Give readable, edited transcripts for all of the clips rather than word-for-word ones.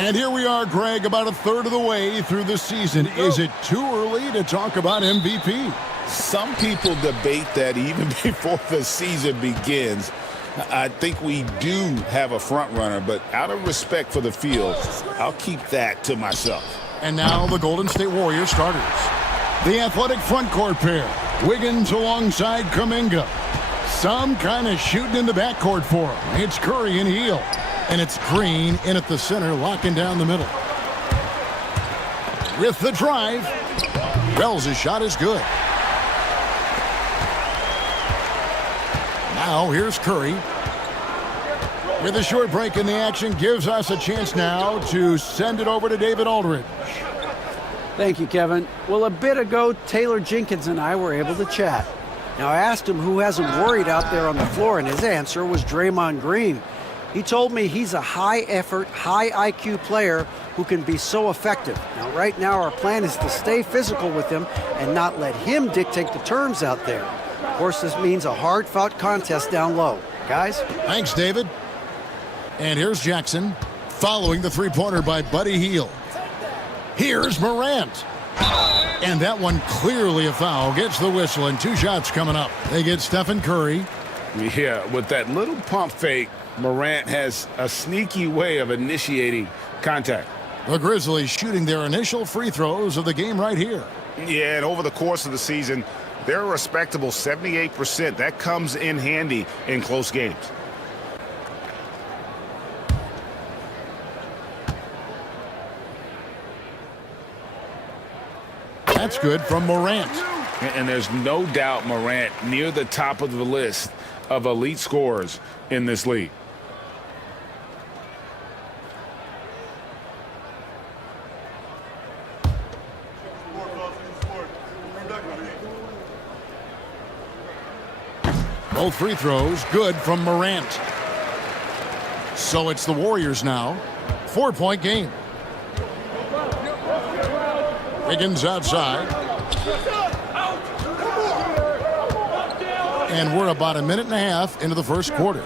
And here we are, Greg, about a third of the way through the season. Is it too early to talk about MVP? Some people debate that even before the season begins. I think we do have a front runner, but out of respect for the field, I'll keep that to myself. And now the Golden State Warriors starters. The athletic front court pair. Wiggins alongside Kuminga. Some kind of shooting in the backcourt for him. It's Curry and Hield. And it's Green in at the center, locking down the middle. With the drive. Wells' shot is good. Now here's Curry. With a short break in the action, gives us a chance now to send it over to David Aldridge. Thank you, Kevin. Well, a bit ago, Taylor Jenkins and I were able to chat. Now, I asked him who has him worried out there on the floor, and his answer was Draymond Green. He told me he's a high-effort, high-IQ player who can be so effective. Now, right now, our plan is to stay physical with him and not let him dictate the terms out there. Of course, this means a hard-fought contest down low. Guys? Thanks, David. And here's Jackson, following the three-pointer by Buddy Hield. Here's Morant. And that one clearly a foul. Gets the whistle, and 2 shots coming up. They get Stephen Curry. Yeah, with that little pump fake, Morant has a sneaky way of initiating contact. The Grizzlies shooting their initial free throws of the game right here. Yeah, and over the course of the season, they're a respectable 78%. That comes in handy in close games. That's good from Morant. And there's no doubt Morant near the top of the list of elite scorers in this league. Both free throws good from Morant. So it's the Warriors now. 4-point game. Wiggins outside. And we're about a minute and a half into the first quarter.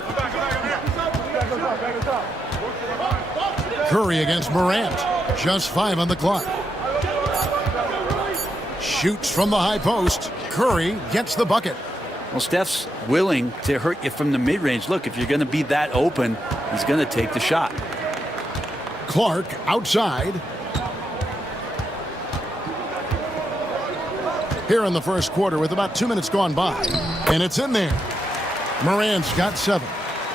Curry against Morant. Just 5 on the clock. Shoots from the high post. Curry gets the bucket. Well, Steph's willing to hurt you from the mid-range. Look, if you're going to be that open, he's going to take the shot. Clark outside. Here in the first quarter with about 2 minutes gone by. And it's in there. Morant's got 7.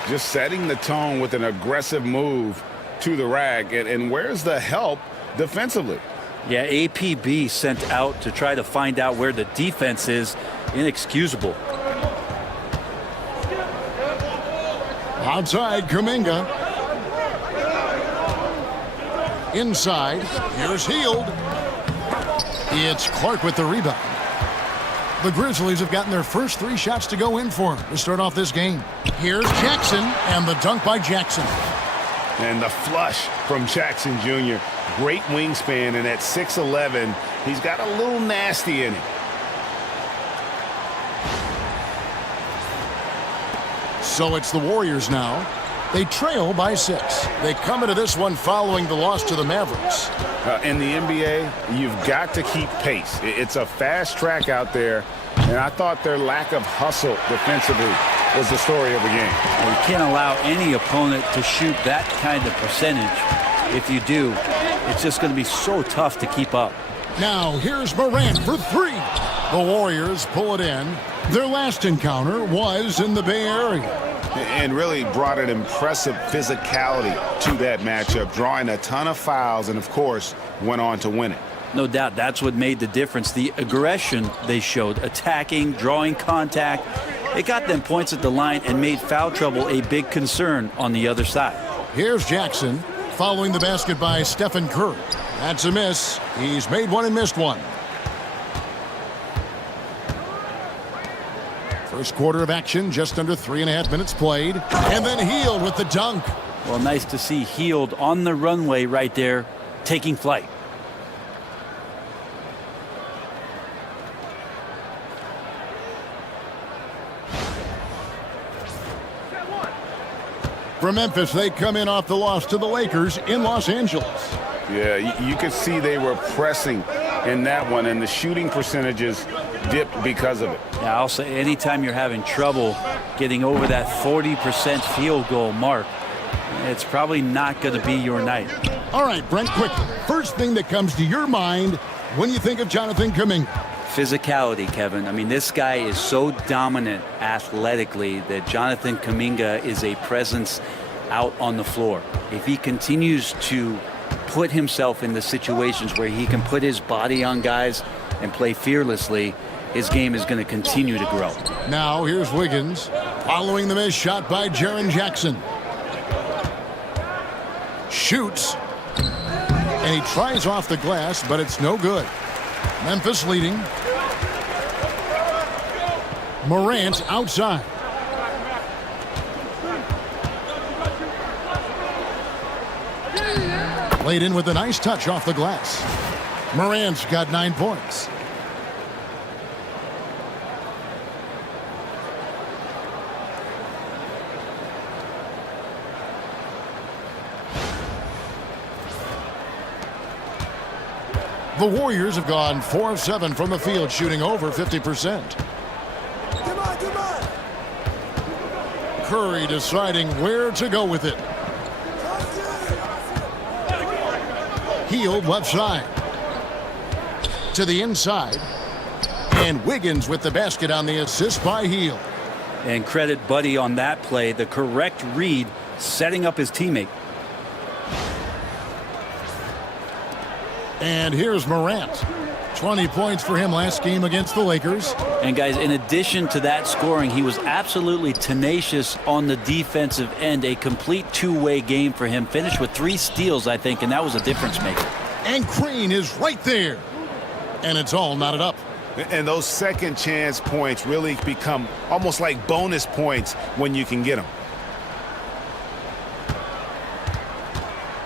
Just setting the tone with an aggressive move to the rack. And where's the help defensively? Yeah, APB sent out to try to find out where the defense is. Inexcusable. Outside, Kuminga. Inside, here's Hield. It's Clark with the rebound. The Grizzlies have gotten their first 3 shots to go in for him to start off this game. Here's Jackson, and the dunk by Jackson. And the flush from Jackson Jr. Great wingspan, and at 6'11", he's got a little nasty in him. So it's the Warriors now. They trail by 6. They come into this one following the loss to the Mavericks. In the NBA, you've got to keep pace. It's a fast track out there, and I thought their lack of hustle defensively was the story of the game. You can't allow any opponent to shoot that kind of percentage. If you do, it's just going to be so tough to keep up. Now here's Morant for 3. The Warriors pull it in. Their last encounter was in the Bay Area. And really brought an impressive physicality to that matchup, drawing a ton of fouls and, of course, went on to win it. No doubt that's what made the difference. The aggression they showed, attacking, drawing contact. It got them points at the line and made foul trouble a big concern on the other side. Here's Jackson following the basket by Stephen Curry. That's a miss. He's made one and missed one. First quarter of action, just under 3.5 minutes played. And then Hield with the dunk. Well, nice to see Hield on the runway right there, taking flight. For Memphis, they come in off the loss to the Lakers in Los Angeles. Yeah, you could see they were pressing in that one, and the shooting percentages dipped because of it. Yeah, I'll say anytime you're having trouble getting over that 40% field goal mark, it's probably not going to be your night. All right, Brent, quickly. First thing that comes to your mind when you think of Jonathan Kuminga. Physicality, Kevin. I mean, this guy is so dominant athletically that Jonathan Kuminga is a presence out on the floor. If he continues to put himself in the situations where he can put his body on guys and play fearlessly, his game is going to continue to grow. Now, here's Wiggins following the missed shot by Jaren Jackson. Shoots. And he tries off the glass, but it's no good. Memphis leading. Morant outside. Laid in with a nice touch off the glass. Morant's got 9 points. The Warriors have gone 4 of 7 from the field, shooting over 50%. Curry deciding where to go with it. Hield left side. To the inside. And Wiggins with the basket on the assist by Hield. And credit Buddy on that play, the correct read, setting up his teammate. And here's Morant. 20 points for him last game against the Lakers. And guys, in addition to that scoring, he was absolutely tenacious on the defensive end. A complete two-way game for him. Finished with 3 steals, I think, and that was a difference maker. And Green is right there. And it's all knotted up. And those second chance points really become almost like bonus points when you can get them.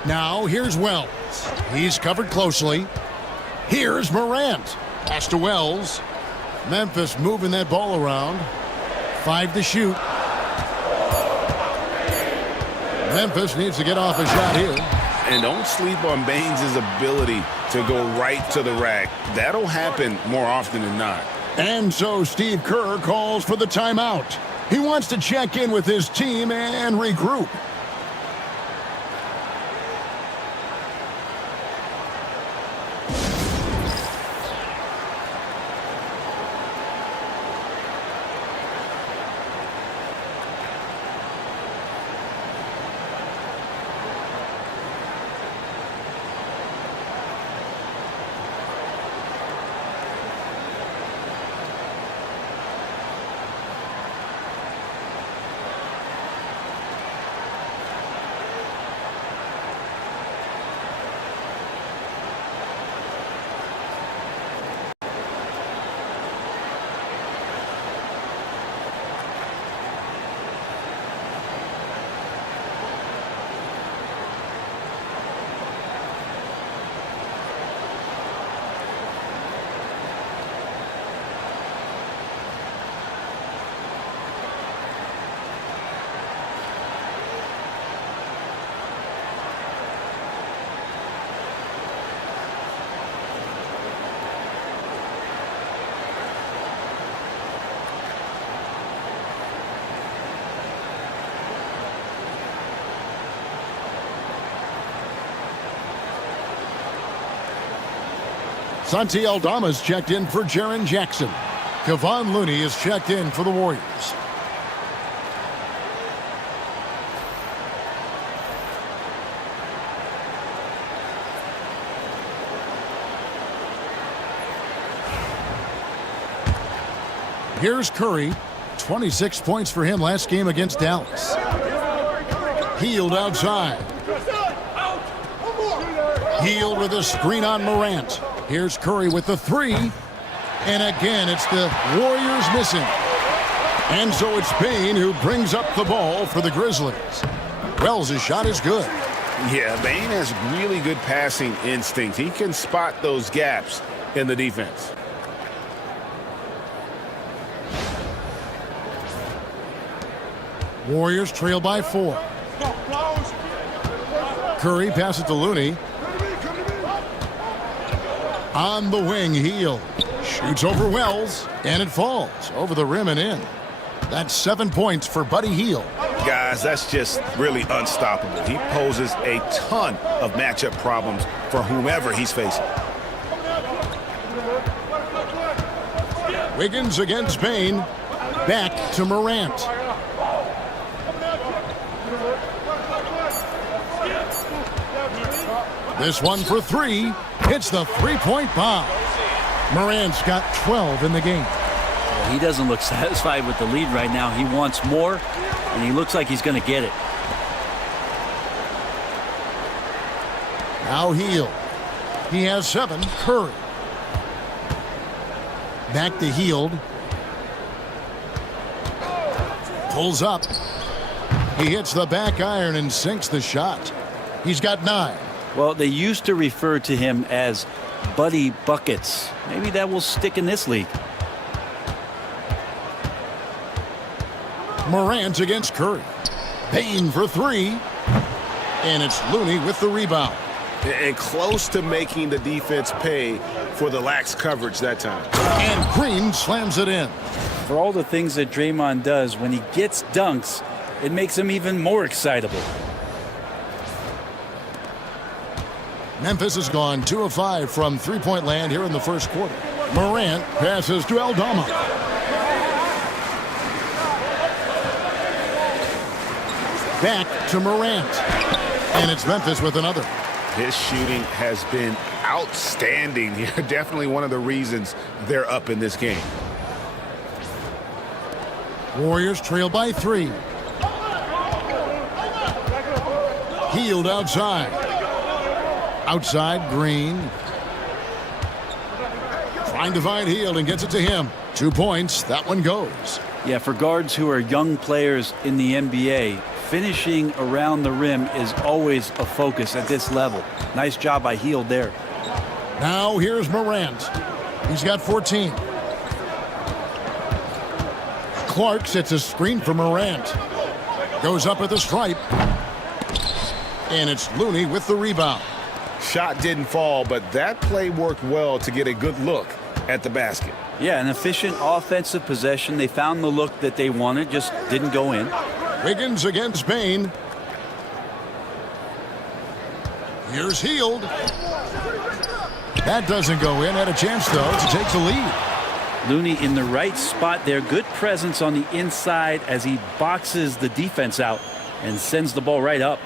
Now here's Wells. He's covered closely. Here's Morant. Pass to Wells. Memphis moving that ball around. 5 to shoot. Memphis needs to get off a shot here. And don't sleep on Baines' ability to go right to the rack. That'll happen more often than not. And so Steve Kerr calls for the timeout. He wants to check in with his team and regroup. Santi Aldama's checked in for Jaren Jackson. Kevon Looney is checked in for the Warriors. Here's Curry. 26 points for him last game against Dallas. Hield outside. Hield with a screen on Morant. Here's Curry with the 3. And again, it's the Warriors missing. And so it's Bane who brings up the ball for the Grizzlies. Wells' shot is good. Yeah, Bane has really good passing instinct. He can spot those gaps in the defense. Warriors trail by 4. Curry passes to Looney. On the wing, Hield shoots over Wells, and it falls over the rim and in. That's 7 points for Buddy Hield. Guys, that's just really unstoppable. He poses a ton of matchup problems for whomever he's facing. Wiggins against Payne. Back to Morant. This one for three. Hits the three-point bomb. Morant's got 12 in the game. He doesn't look satisfied with the lead right now. He wants more, and he looks like he's going to get it. Now Hield. He has 7. Curry. Back to Hield. Pulls up. He hits the back iron and sinks the shot. He's got 9. Well, they used to refer to him as Buddy Buckets. Maybe that will stick in this league. Morant against Curry. Payne for 3. And it's Looney with the rebound. And close to making the defense pay for the lax coverage that time. And Green slams it in. For all the things that Draymond does, when he gets dunks, it makes him even more excitable. Memphis has gone 2 of 5 from three-point land here in the first quarter. Morant passes to Aldama. Back to Morant. And it's Memphis with another. His shooting has been outstanding here. Definitely one of the reasons they're up in this game. Warriors trail by 3. Hield outside. Outside, Green. Trying to find Hield and gets it to him. 2 points. That one goes. Yeah, for guards who are young players in the NBA, finishing around the rim is always a focus at this level. Nice job by Hield there. Now here's Morant. He's got 14. Clark sets a screen for Morant. Goes up at the stripe. And it's Looney with the rebound. Shot didn't fall, but that play worked well to get a good look at the basket. Yeah, an efficient offensive possession. They found the look that they wanted, just didn't go in. Wiggins against Payne. Here's Hield. That doesn't go in. Had a chance, though, to take the lead. Looney in the right spot there. Good presence on the inside as he boxes the defense out and sends the ball right up.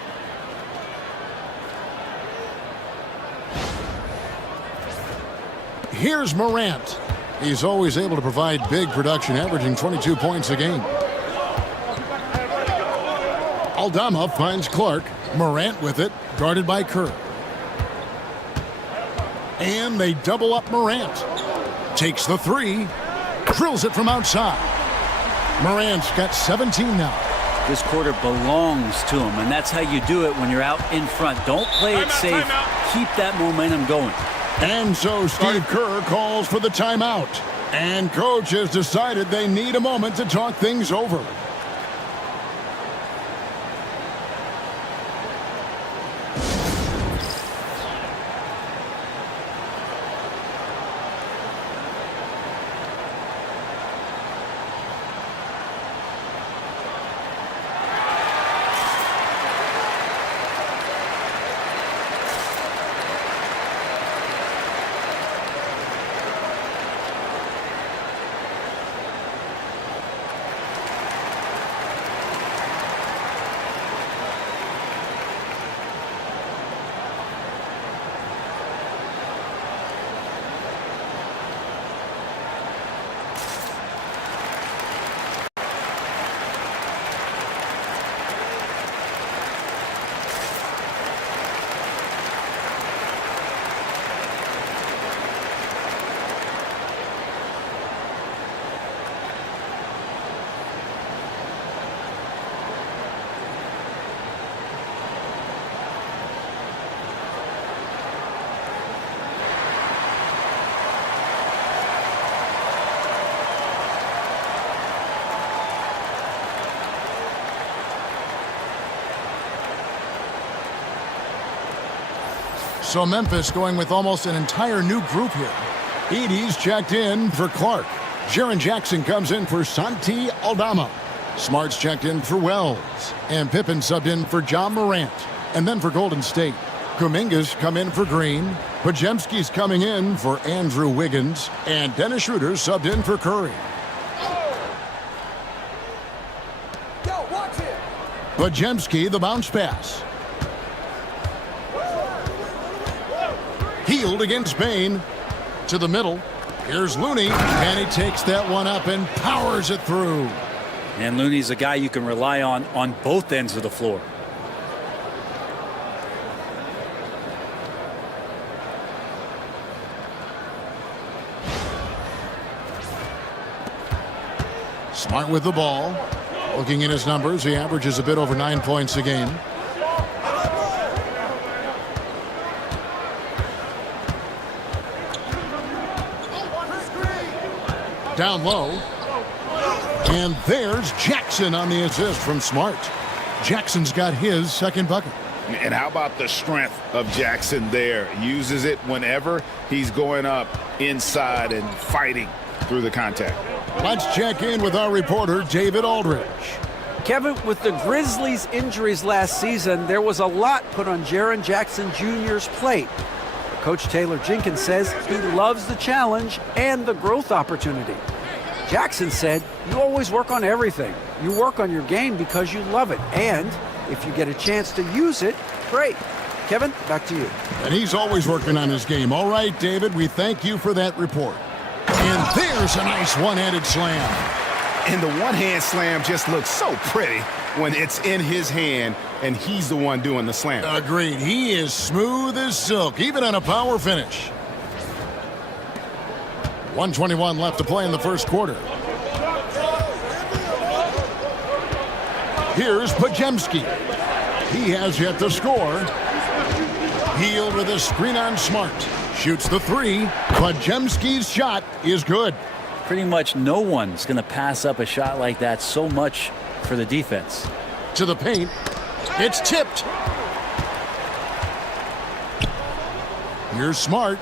Here's Morant. He's always able to provide big production, averaging 22 points a game. Aldama finds Clark. Morant with it, guarded by Curry. And they double up Morant. Takes the 3. Drills it from outside. Morant's got 17 now. This quarter belongs to him, and that's how you do it when you're out in front. Don't play it safe. Keep that momentum going. And so Steve Kerr calls for the timeout. And coach has decided they need a moment to talk things over. So Memphis going with almost an entire new group here. Edey's checked in for Clark. Jaren Jackson comes in for Santi Aldama. Smart's checked in for Wells. And Pippen subbed in for John Morant. And then for Golden State, Kuminga's come in for Green. Podziemski's coming in for Andrew Wiggins. And Dennis Schroeder subbed in for Curry. Podziemski, the bounce pass. Healed against Bain. To the middle. Here's Looney, and he takes that one up and powers it through. And Looney's a guy you can rely on both ends of the floor. Smart with the ball. Looking at his numbers, he averages a bit over 9 points a game. Down low. And there's Jackson on the assist from Smart. Jackson's got his second bucket. And how about the strength of Jackson there? Uses it whenever he's going up inside and fighting through the contact. Let's check in with our reporter, David Aldridge. Kevin, with the Grizzlies' injuries last season, there was a lot put on Jaren Jackson Jr.'s plate. Coach Taylor Jenkins says he loves the challenge and the growth opportunity. Jackson said, "You always work on everything. You work on your game because you love it. And if you get a chance to use it, great." Kevin, back to you. And he's always working on his game. All right, David, we thank you for that report. And there's a nice one-handed slam. And the one-hand slam just looks so pretty when it's in his hand and he's the one doing the slam. Agreed. He is smooth as silk, even on a power finish. 1:21 left to play in the first quarter. Here's Podziemski. He has yet to score. Healed with a screen on Smart. Shoots the three. Podziemski's shot is good. Pretty much no one's going to pass up a shot like that so much for the defense. To the paint. It's tipped. Here's Smart.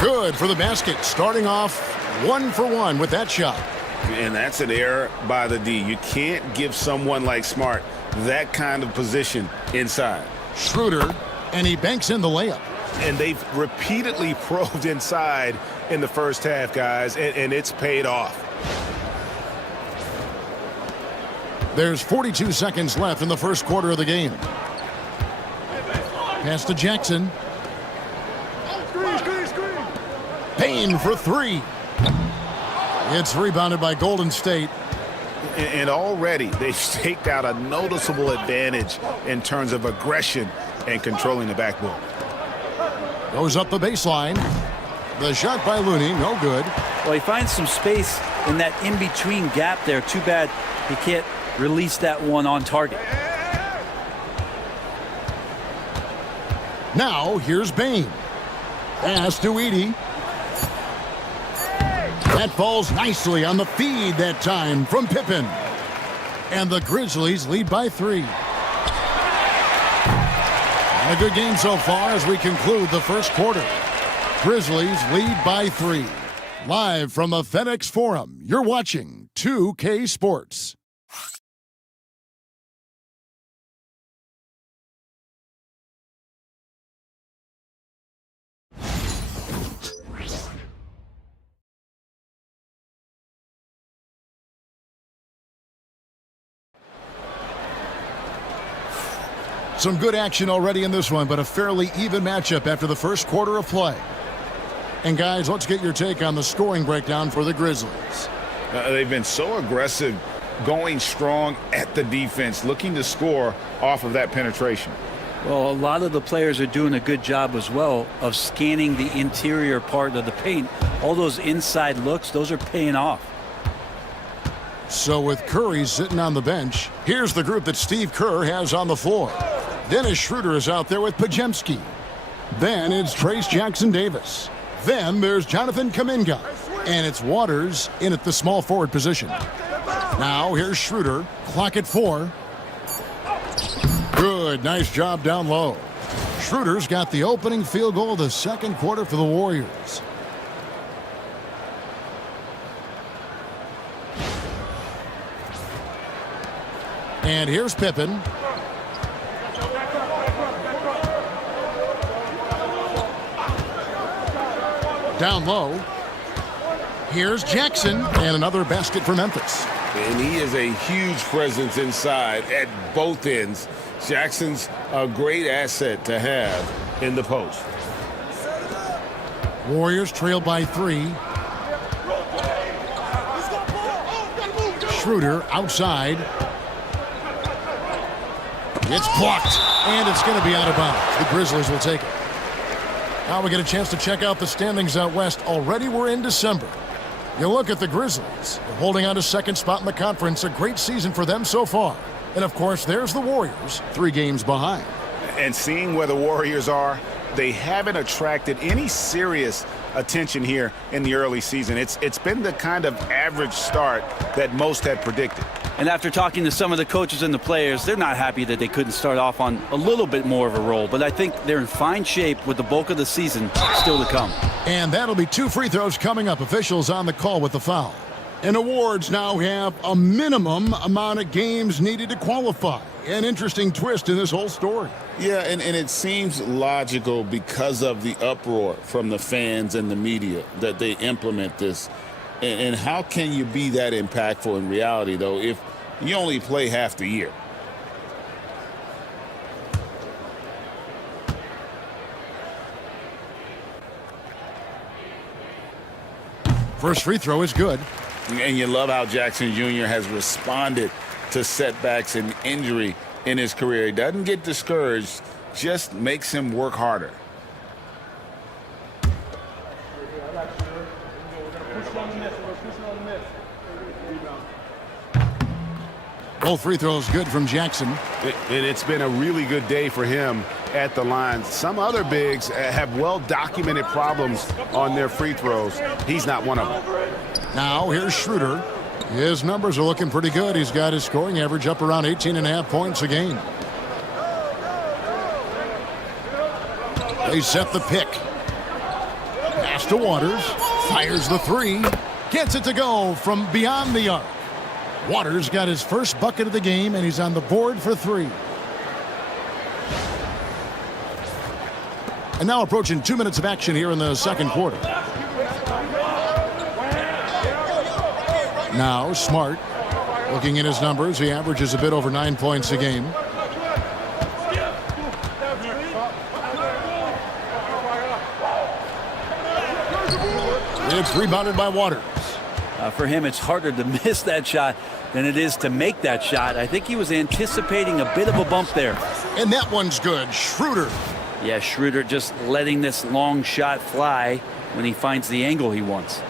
Good for the basket. Starting off 1 for 1 with that shot. And that's an error by the D. You can't give someone like Smart that kind of position inside. Schroeder, and he banks in the layup. And they've repeatedly probed inside in the first half, guys, and it's paid off. There's 42 seconds left in the first quarter of the game. Pass to Jackson. Payne for three. It's rebounded by Golden State. And already they've staked out a noticeable advantage in terms of aggression and controlling the backboard. Goes up the baseline. The shot by Looney, no good. Well, he finds some space in that in-between gap there. Too bad he can't release that one on target. Now, here's Bain. Pass to Edey. That falls nicely on the feed that time from Pippen. And the Grizzlies lead by 3. A good game so far as we conclude the first quarter. Grizzlies lead by 3. Live from the FedEx Forum, you're watching 2K Sports. Some good action already in this one, but a fairly even matchup after the first quarter of play. And guys, let's get your take on the scoring breakdown for the Grizzlies. They've been so aggressive, going strong at the defense, looking to score off of that penetration. Well, a lot of the players are doing a good job as well of scanning the interior part of the paint. All those inside looks, those are paying off. So with Curry sitting on the bench, here's the group that Steve Kerr has on the floor. Dennis Schroeder is out there with Podziemski. Then it's Trace Jackson-Davis. Then there's Jonathan Kuminga. And it's Waters in at the small forward position. Now here's Schroeder. Clock at 4. Good. Nice job down low. Schroeder's got the opening field goal of the second quarter for the Warriors. And here's Pippen. Down low. Here's Jackson, and another basket for Memphis. And he is a huge presence inside at both ends. Jackson's a great asset to have in the post. Warriors trail by 3. Schroeder outside. It's blocked, and it's going to be out of bounds. The Grizzlies will take it. Now we get a chance to check out the standings out west. Already we're in December. You look at the Grizzlies. They're holding on to second spot in the conference. A great season for them so far. And, of course, there's the Warriors, 3 games behind. And seeing where the Warriors are, they haven't attracted any serious attention here in the early season. It's been the kind of average start that most had predicted. And after talking to some of the coaches and the players, they're not happy that they couldn't start off on a little bit more of a roll. But I think they're in fine shape with the bulk of the season still to come. And that'll be 2 free throws coming up. Officials on the call with the foul. And awards now have a minimum amount of games needed to qualify. An interesting twist in this whole story. Yeah, and it seems logical because of the uproar from the fans and the media that they implement this. And how can you be that impactful in reality, though, if you only play half the year? First free throw is good. And you love how Jackson Jr. has responded to setbacks and injury in his career. He doesn't get discouraged, just makes him work harder. Both free throws good from Jackson. And it's been a really good day for him at the line. Some other bigs have well-documented problems on their free throws. He's not one of them. Now here's Schroeder. His numbers are looking pretty good. He's got his scoring average up around 18.5 points a game. They set the pick. Pass to Waters. Fires the 3. Gets it to go from beyond the arc. Waters got his first bucket of the game, and he's on the board for 3. And now approaching 2 minutes of action here in the second quarter. Now Smart. Looking at his numbers, he averages a bit over 9 points a game. It's rebounded by Waters. For him, it's harder to miss that shot than it is to make that shot. I think he was anticipating a bit of a bump there. And that one's good. Schroeder. Yeah, Schroeder just letting this long shot fly when he finds the angle he wants.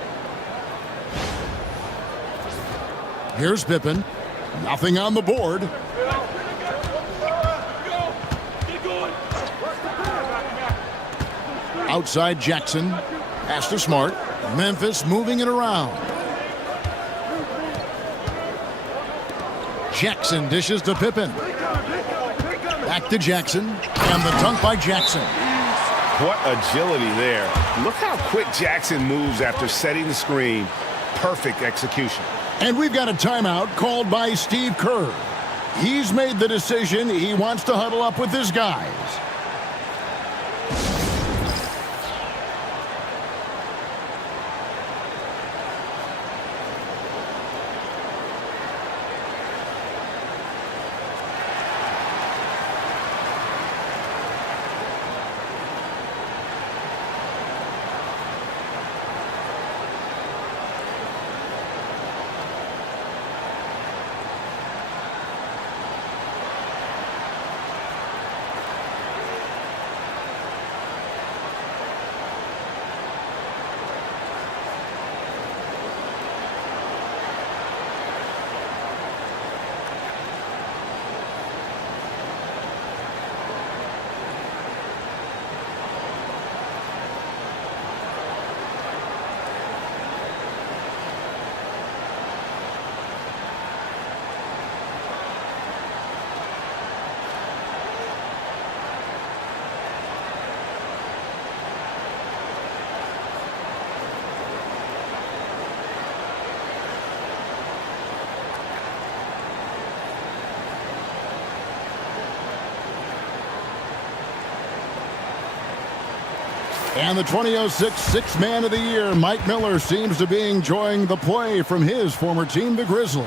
Here's Pippen. Nothing on the board. Outside Jackson. Pass to Smart. Memphis moving it around. Jackson dishes to Pippen. Back to Jackson. And the dunk by Jackson. What agility there. Look how quick Jackson moves after setting the screen. Perfect execution. And we've got a timeout called by Steve Kerr. He's made the decision. He wants to huddle up with his guys. And the 2006 Sixth Man of the Year, Mike Miller, seems to be enjoying the play from his former team, the Grizzlies.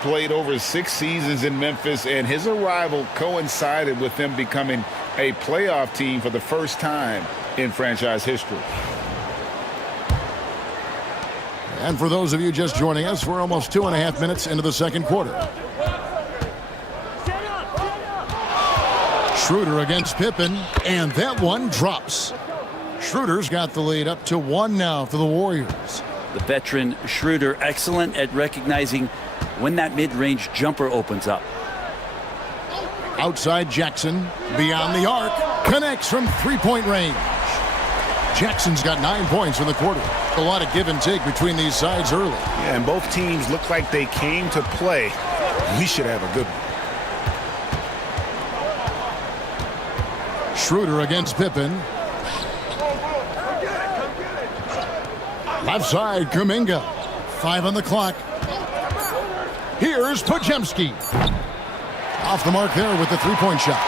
Played over 6 seasons in Memphis, and his arrival coincided with them becoming a playoff team for the first time in franchise history. And for those of you just joining us, we're almost 2.5 minutes into the second quarter. Schroeder against Pippen, and that one drops. Schroeder's got the lead up to 1 now for the Warriors. The veteran Schroeder, excellent at recognizing when that mid-range jumper opens up. Outside Jackson, beyond the arc, connects from three-point range. Jackson's got 9 points in the quarter. A lot of give and take between these sides early. Yeah, and both teams look like they came to play. We should have a good one. Schroeder against Pippen. Left side, Kuminga. 5 on the clock. Here's Podziemski. Off the mark there with the three-point shot.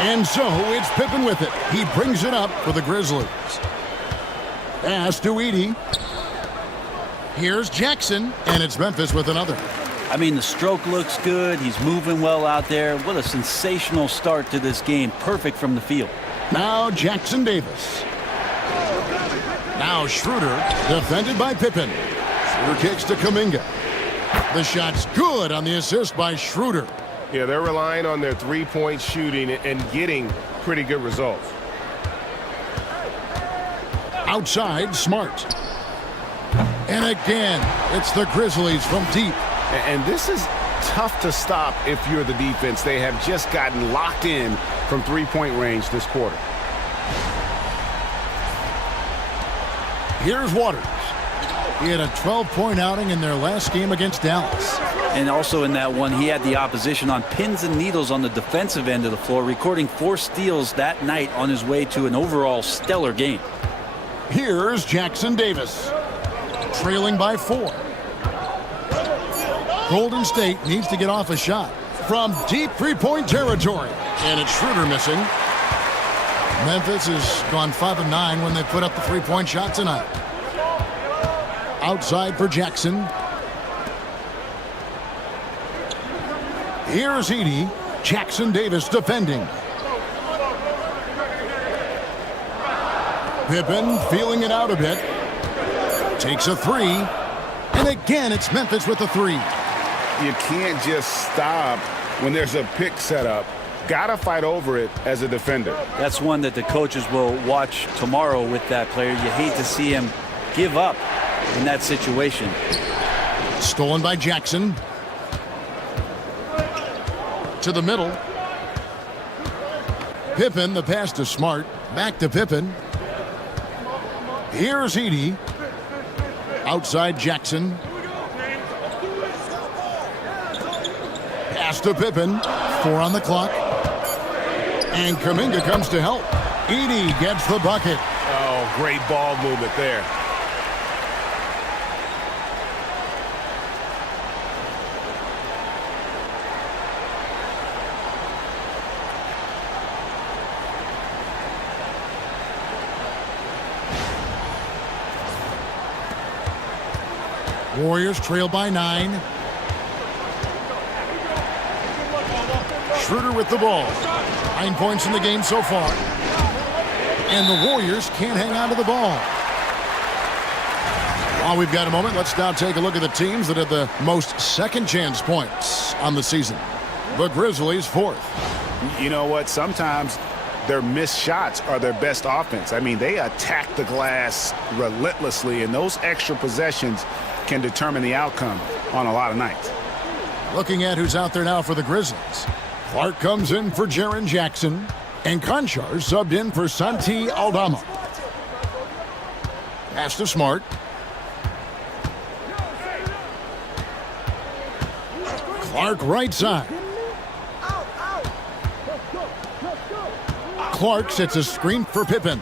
And so it's Pippen with it. He brings it up for the Grizzlies. Pass to Edey. Here's Jackson, and it's Memphis with another. I mean, the stroke looks good. He's moving well out there. What a sensational start to this game. Perfect from the field. Now Jackson Davis. Now Schroeder, defended by Pippen. Schroeder kicks to Kuminga. The shot's good on the assist by Schroeder. Yeah, they're relying on their three-point shooting and getting pretty good results. Outside, Smart. And again, it's the Grizzlies from deep. And this is tough to stop if you're the defense. They have just gotten locked in from three-point range this quarter. Here's Waters. He had a 12-point outing in their last game against Dallas. And also in that one, he had the opposition on pins and needles on the defensive end of the floor, recording 4 steals that night on his way to an overall stellar game. Here's Jackson Davis, trailing by 4. Golden State needs to get off a shot from deep three-point territory. And it's Schroeder missing. Memphis has gone 5 of 9 when they put up the three-point shot tonight. Outside for Jackson. Here's Edey. Jackson Davis defending. Pippen feeling it out a bit. Takes a 3. And again, it's Memphis with the 3. You can't just stop when there's a pick set up. Gotta fight over it as a defender. That's one that the coaches will watch tomorrow with that player. You hate to see him give up in that situation. Stolen by Jackson. To the middle. Pippen, the pass to Smart. Back to Pippen. Here's Edey. Outside Jackson. Pass to Pippen. 4 on the clock. And Kuminga comes to help. Edey gets the bucket. Oh, great ball movement there. Warriors trail by 9. Schroeder with the ball. 9 points in the game so far. And the Warriors can't hang on to the ball. While we've got a moment, let's now take a look at the teams that have the most second chance points on the season. The Grizzlies 4th. You know what? Sometimes their missed shots are their best offense. I mean, they attack the glass relentlessly, and those extra possessions can determine the outcome on a lot of nights. Looking at who's out there now for the Grizzlies. Clark comes in for Jaren Jackson, and Conchar subbed in for Santi Aldama. Pass to Smart. Clark right side. Clark sets a screen for Pippen.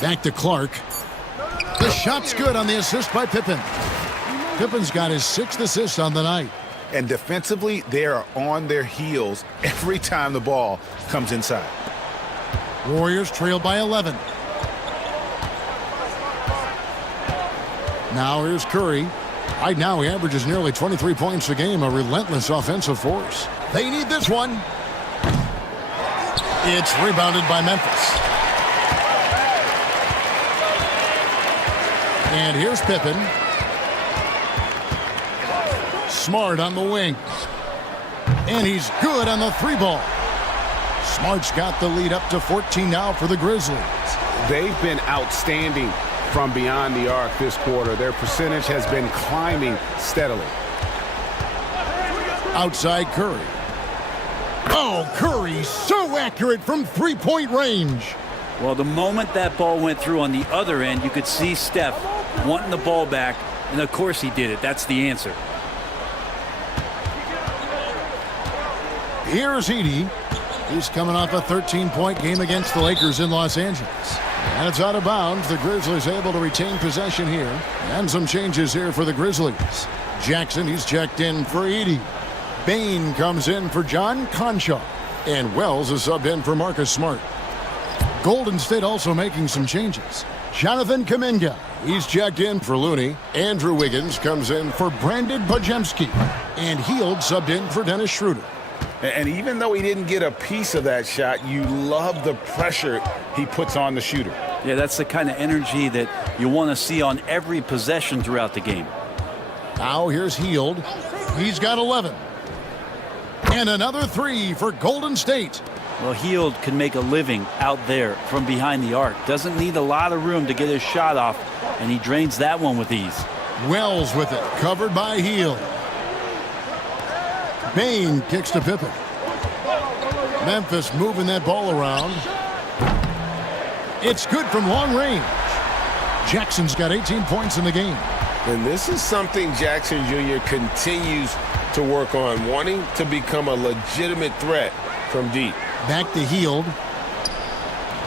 Back to Clark. The shot's good on the assist by Pippen. Pippen's got his 6th assist on the night. And defensively, they are on their heels every time the ball comes inside. Warriors trail by 11. Now here's Curry. Right now he averages nearly 23 points a game, a relentless offensive force. They need this one. It's rebounded by Memphis. And here's Pippen. Smart on the wing. And he's good on the three ball. Smart's got the lead up to 14 now for the Grizzlies. They've been outstanding from beyond the arc this quarter. Their percentage has been climbing steadily. Outside Curry. Oh, Curry so accurate from three-point range. Well, the moment that ball went through on the other end, you could see Steph wanting the ball back, and of course he did it. That's the answer. Here's Edey. He's coming off a 13-point game against the Lakers in Los Angeles. And it's out of bounds. The Grizzlies able to retain possession here. And some changes here for the Grizzlies. Jackson, he's checked in for Edey. Bain comes in for John Conchaw. And Wells is subbed in for Marcus Smart. Golden State also making some changes. Jonathan Kuminga, he's checked in for Looney. Andrew Wiggins comes in for Brandon Podziemski. And Hield subbed in for Dennis Schroeder. And even though he didn't get a piece of that shot, you love the pressure he puts on the shooter. Yeah, that's the kind of energy that you want to see on every possession throughout the game. Now here's Hield. He's got 11. And another three for Golden State. Well, Hield can make a living out there from behind the arc. Doesn't need a lot of room to get his shot off, and he drains that one with ease. Wells with it, covered by Hield. Bain kicks to Pippen. Memphis moving that ball around. It's good from long range. Jackson's got 18 points in the game. And this is something Jackson Jr. continues to work on, wanting to become a legitimate threat from deep. Back to Hield.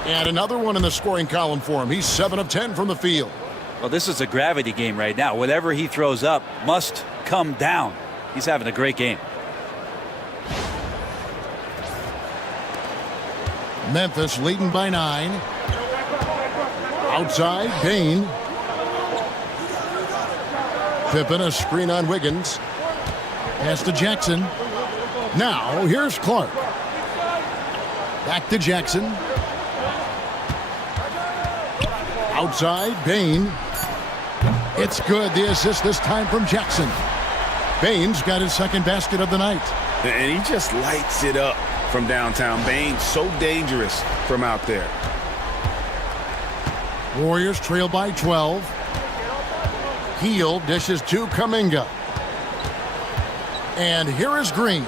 And another one in the scoring column for him. He's 7 of 10 from the field. Well, this is a gravity game right now. Whatever he throws up must come down. He's having a great game. Memphis leading by 9. Outside, Bain. Pippen, a screen on Wiggins. Pass to Jackson. Now, here's Clark. Back to Jackson. Outside, Bain. It's good. The assist this time from Jackson. Bain's got his second basket of the night. And he just lights it up from downtown. Bain, so dangerous from out there. Warriors trail by 12. Hield dishes to Kuminga. And here is Green.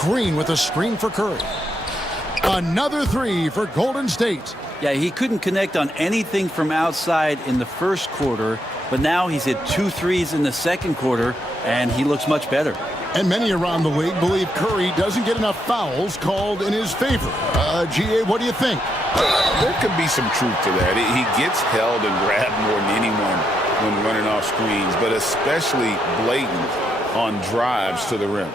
Green with a screen for Curry. Another three for Golden State. Yeah, he couldn't connect on anything from outside in the first quarter, but now he's hit 2 threes in the second quarter, and he looks much better. And many around the league believe Curry doesn't get enough fouls called in his favor. GA, what do you think? There could be some truth to that. He gets held and grabbed more than anyone when running off screens, but especially blatant on drives to the rim.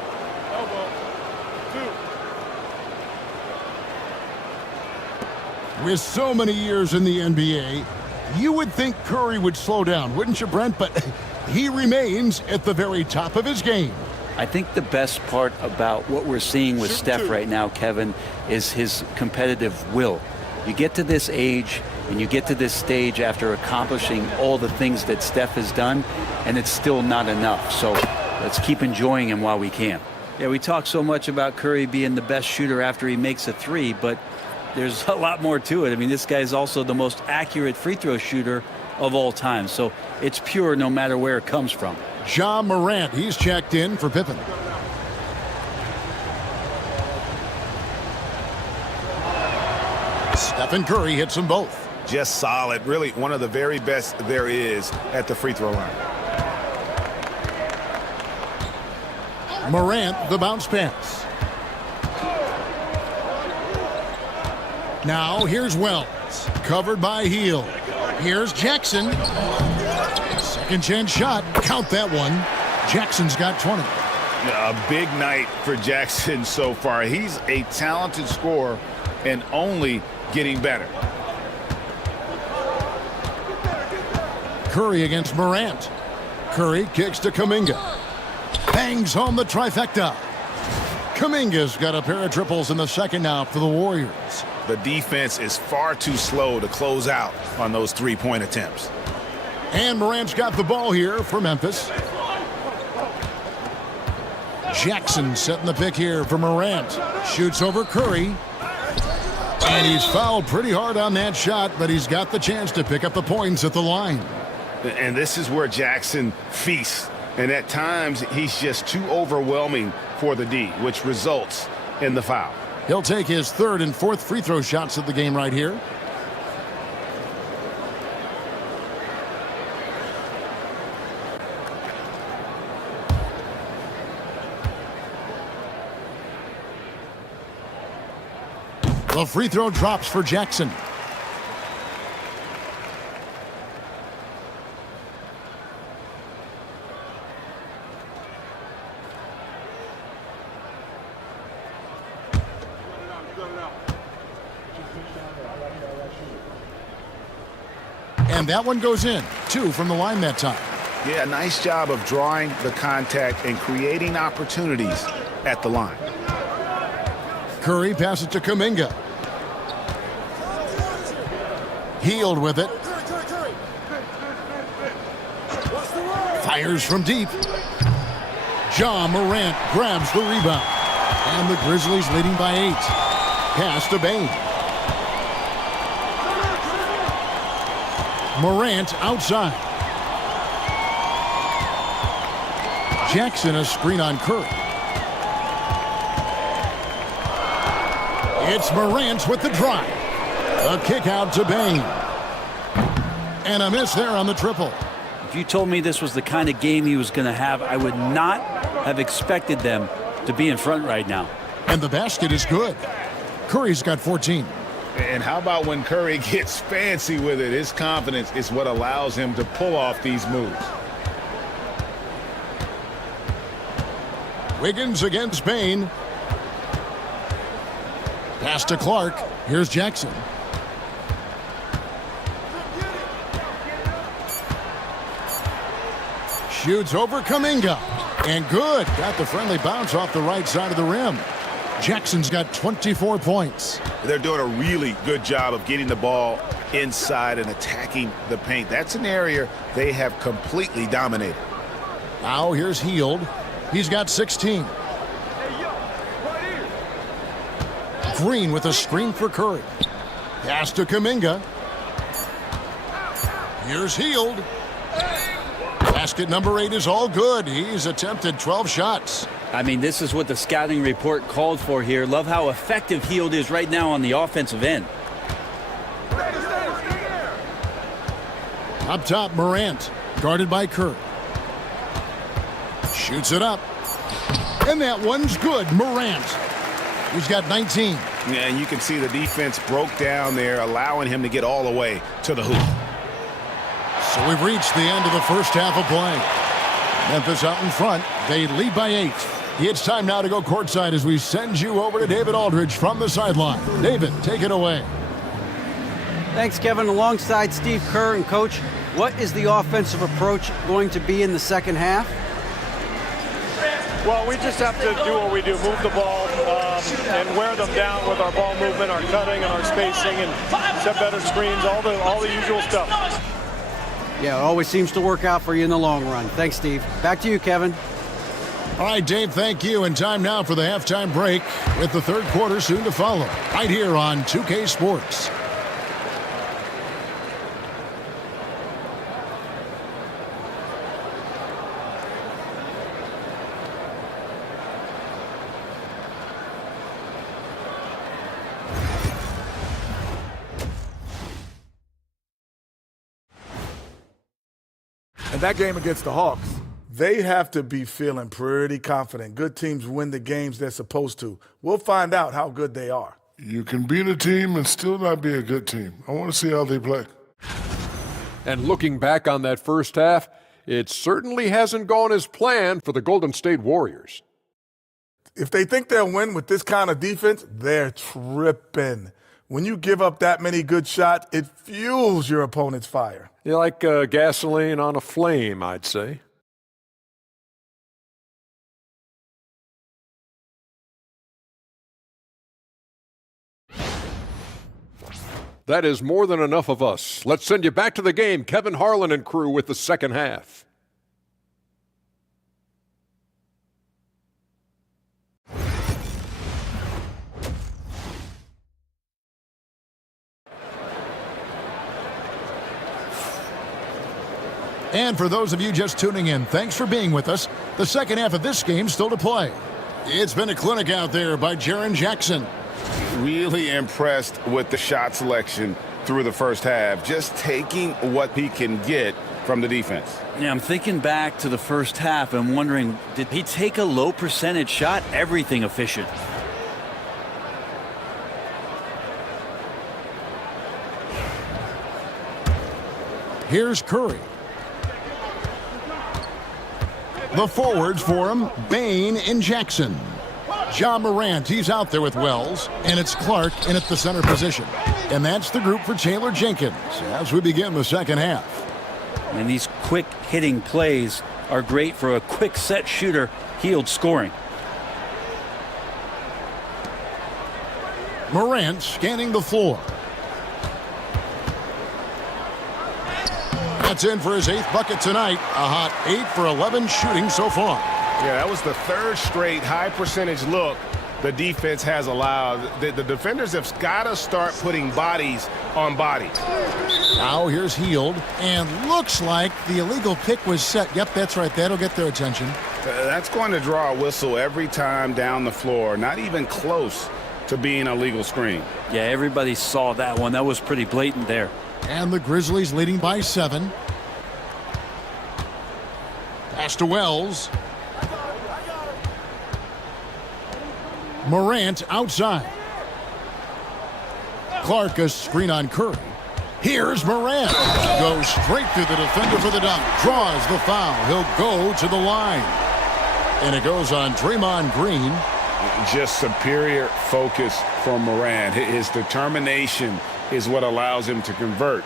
With so many years in the NBA, you would think Curry would slow down, wouldn't you, Brent? But he remains at the very top of his game. I think the best part about what we're seeing with Steph right now, Kevin, is his competitive will. You get to this age and you get to this stage after accomplishing all the things that Steph has done, and it's still not enough. So let's keep enjoying him while we can. Yeah, we talk so much about Curry being the best shooter after he makes a three, but there's a lot more to it. I mean, this guy's also the most accurate free throw shooter of all time. So it's pure no matter where it comes from. Ja Morant, he's checked in for Pippen. Stephen Curry hits them both. Just solid. Really one of the very best there is at the free throw line. Morant, the bounce pass. Now here's Wells, covered by Hield. Here's Jackson. Second chance shot. Count that one. Jackson's got 20. A big night for Jackson so far. He's a talented scorer and only getting better. Curry against Morant. Curry kicks to Kuminga. Bangs home the trifecta. Kuminga's got a pair of triples in the second now for the Warriors. The defense is far too slow to close out on those three-point attempts. And Morant's got the ball here for Memphis. Jackson setting the pick here for Morant. Shoots over Curry. And he's fouled pretty hard on that shot, but he's got the chance to pick up the points at the line. And this is where Jackson feasts. And at times, he's just too overwhelming for the D, which results in the foul. He'll take his third and fourth free throw shots of the game right here. The free throw drops for Jackson. And that one goes in. 2 from the line that time. Yeah, nice job of drawing the contact and creating opportunities at the line. Curry passes to Kuminga. Healed with it. Fires from deep. John Morant grabs the rebound. And the Grizzlies leading by 8. Pass to Bane. Morant outside. Jackson a screen on Curry. It's Morant with the drive. A kick out to Bane. And a miss there on the triple. If you told me this was the kind of game he was going to have, I would not have expected them to be in front right now. And the basket is good. Curry's got 14. And how about when Curry gets fancy with it? His confidence is what allows him to pull off these moves. Wiggins against Bane. Pass to Clark. Here's Jackson. Shoots over Kuminga. And good. Got the friendly bounce off the right side of the rim. Jackson's got 24 points. They're doing a really good job of getting the ball inside and attacking the paint. That's an area they have completely dominated. Now here's Hield. He's got 16. Green with a screen for Curry. Pass to Kuminga. Here's Hield. Basket number 8 is all good. He's attempted 12 shots. I mean, this is what the scouting report called for here. Love how effective Hield is right now on the offensive end. Up top, Morant, guarded by Curry. Shoots it up. And that one's good. Morant. He's got 19. Yeah, and you can see the defense broke down there, allowing him to get all the way to the hoop. So we've reached the end of the first half of play. Memphis out in front. They lead by 8. It's time now to go courtside as we send you over to David Aldridge from the sideline. David, take it away. Thanks, Kevin. Alongside Steve Kerr and Coach, what is the offensive approach going to be in the second half? Well, we just have to do what we do, move the ball and wear them down with our ball movement, our cutting, and our spacing, and set better screens, all the usual stuff. Yeah, it always seems to work out for you in the long run. Thanks, Steve. Back to you, Kevin. All right, Dave, thank you. And time now for the halftime break with the third quarter soon to follow right here on 2K Sports. And that game against the Hawks, they have to be feeling pretty confident. Good teams win the games they're supposed to. We'll find out how good they are. You can beat a team and still not be a good team. I want to see how they play. And looking back on that first half, it certainly hasn't gone as planned for the Golden State Warriors. If they think they'll win with this kind of defense, they're tripping. When you give up that many good shots, it fuels your opponent's fire. You like gasoline on a flame, I'd say. That is more than enough of us. Let's send you back to the game. Kevin Harlan and crew with the second half. And for those of you just tuning in, thanks for being with us. The second half of this game still to play. It's been a clinic out there by Jaren Jackson. Really impressed with the shot selection through the first half, just taking what he can get from the defense. Yeah, I'm thinking back to the first half and wondering, did he take a low percentage shot? Everything efficient. Here's Curry. The forwards for him, Bain and Jackson. Ja Morant, he's out there with Wells, and it's Clark in at the center position. And that's the group for Taylor Jenkins as we begin the second half. And these quick hitting plays are great for a quick set shooter, healed scoring. Morant scanning the floor. That's in for his 8th bucket tonight. A hot 8 for 11 shooting so far. Yeah, that was the third straight high percentage look the defense has allowed. The defenders have got to start putting bodies on bodies. Now here's Heald, and looks like the illegal pick was set. Yep, that's right. That'll get their attention. That's going to draw a whistle every time down the floor. Not even close to being a legal screen. Yeah, everybody saw that one. That was pretty blatant there. And the Grizzlies leading by 7. Pass to Wells. Morant outside. Clark a screen on Curry. Here's Morant. Goes straight through the defender for the dunk. Draws the foul. He'll go to the line. And it goes on Draymond Green. Just superior focus from Morant. His determination is what allows him to convert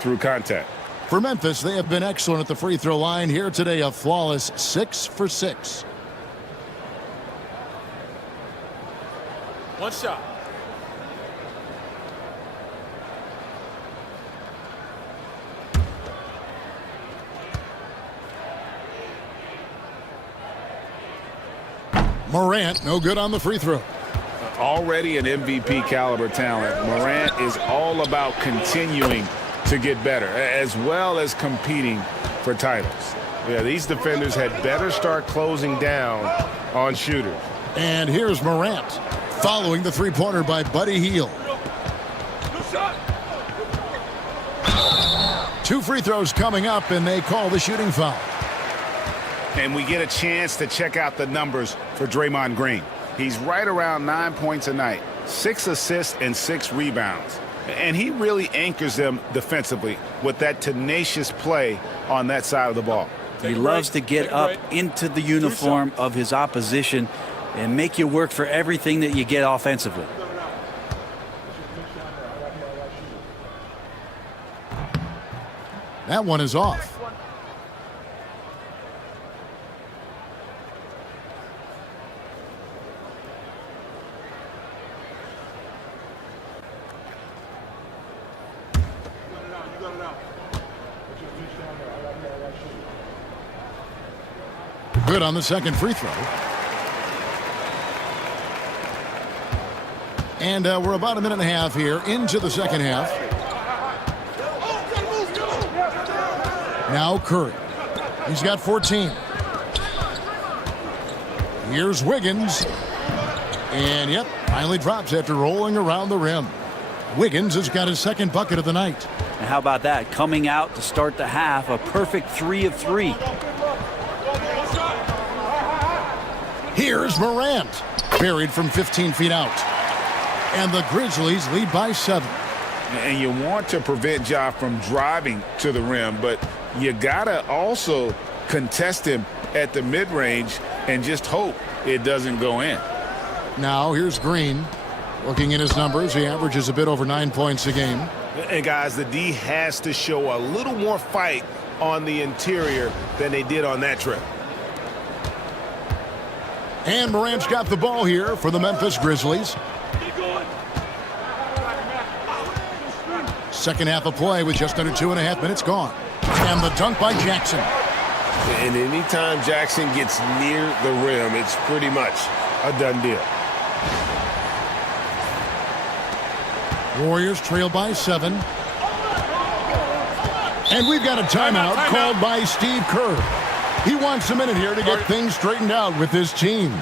through contact. For Memphis, they have been excellent at the free throw line. Here today, a flawless 6 for 6. One shot. Morant, no good on the free throw. Already an MVP caliber talent, Morant is all about continuing to get better, as well as competing for titles. Yeah, these defenders had better start closing down on shooters. And here's Morant, following the three-pointer by Buddy Hield. 2 free throws coming up, and they call the shooting foul. And we get a chance to check out the numbers for Draymond Green. He's right around 9 points a night, 6 assists and 6 rebounds. And he really anchors them defensively with that tenacious play on that side of the ball. He loves to get up into the uniform of his opposition and make you work for everything that you get offensively. That one is off. Good on the second free throw. And we're about a minute and a half here into the second half. Now Curry. He's got 14. Here's Wiggins. And, yep, finally drops after rolling around the rim. Wiggins has got his second bucket of the night. And how about that? Coming out to start the half, a perfect 3 of 3. Here's Morant, buried from 15 feet out. And the Grizzlies lead by 7. And you want to prevent Ja from driving to the rim, but you gotta also contest him at the mid-range and just hope it doesn't go in. Now here's Green. Looking at his numbers, he averages a bit over 9 points a game. And guys, the D has to show a little more fight on the interior than they did on that trip. And Morant's got the ball here for the Memphis Grizzlies. Second half of play with just under 2.5 minutes gone. And the dunk by Jackson. And anytime Jackson gets near the rim, it's pretty much a done deal. Warriors trail by 7. And we've got a timeout called by Steve Kerr. He wants a minute here to get things straightened out with his team.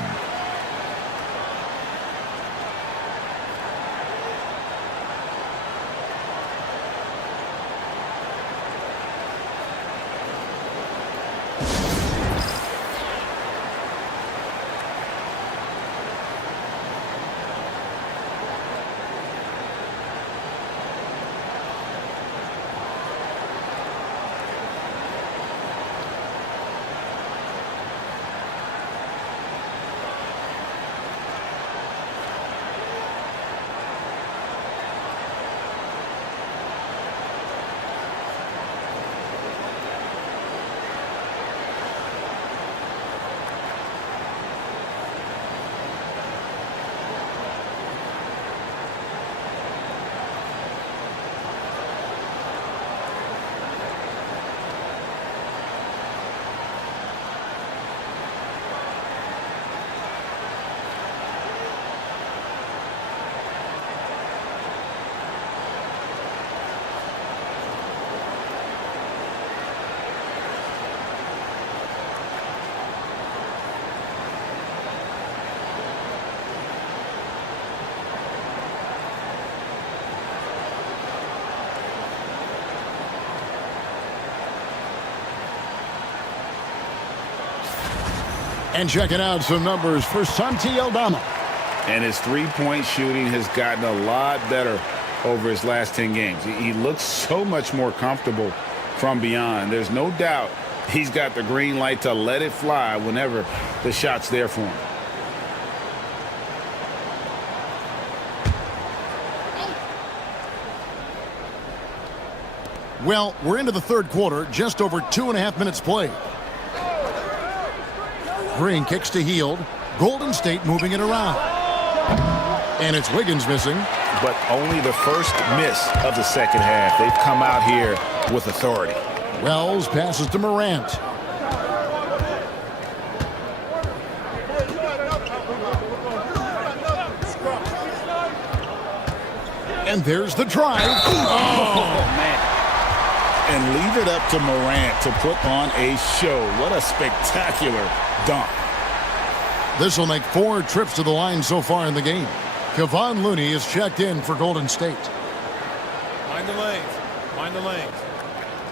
And checking out some numbers for Santi Aldama. And his three-point shooting has gotten a lot better over his last 10 games. He looks so much more comfortable from beyond. There's no doubt he's got the green light to let it fly whenever the shot's there for him. Well, we're into the third quarter, just over 2.5 minutes played. Green kicks to Hield. Golden State moving it around. And it's Wiggins missing. But only the first miss of the second half. They've come out here with authority. Wells passes to Morant. And there's the drive. Oh, man. And leave it up to Morant to put on a show. What a spectacular dunk. This will make 4 trips to the line so far in the game. Kevon Looney is checked in for Golden State. Mind the lanes. Mind the lanes.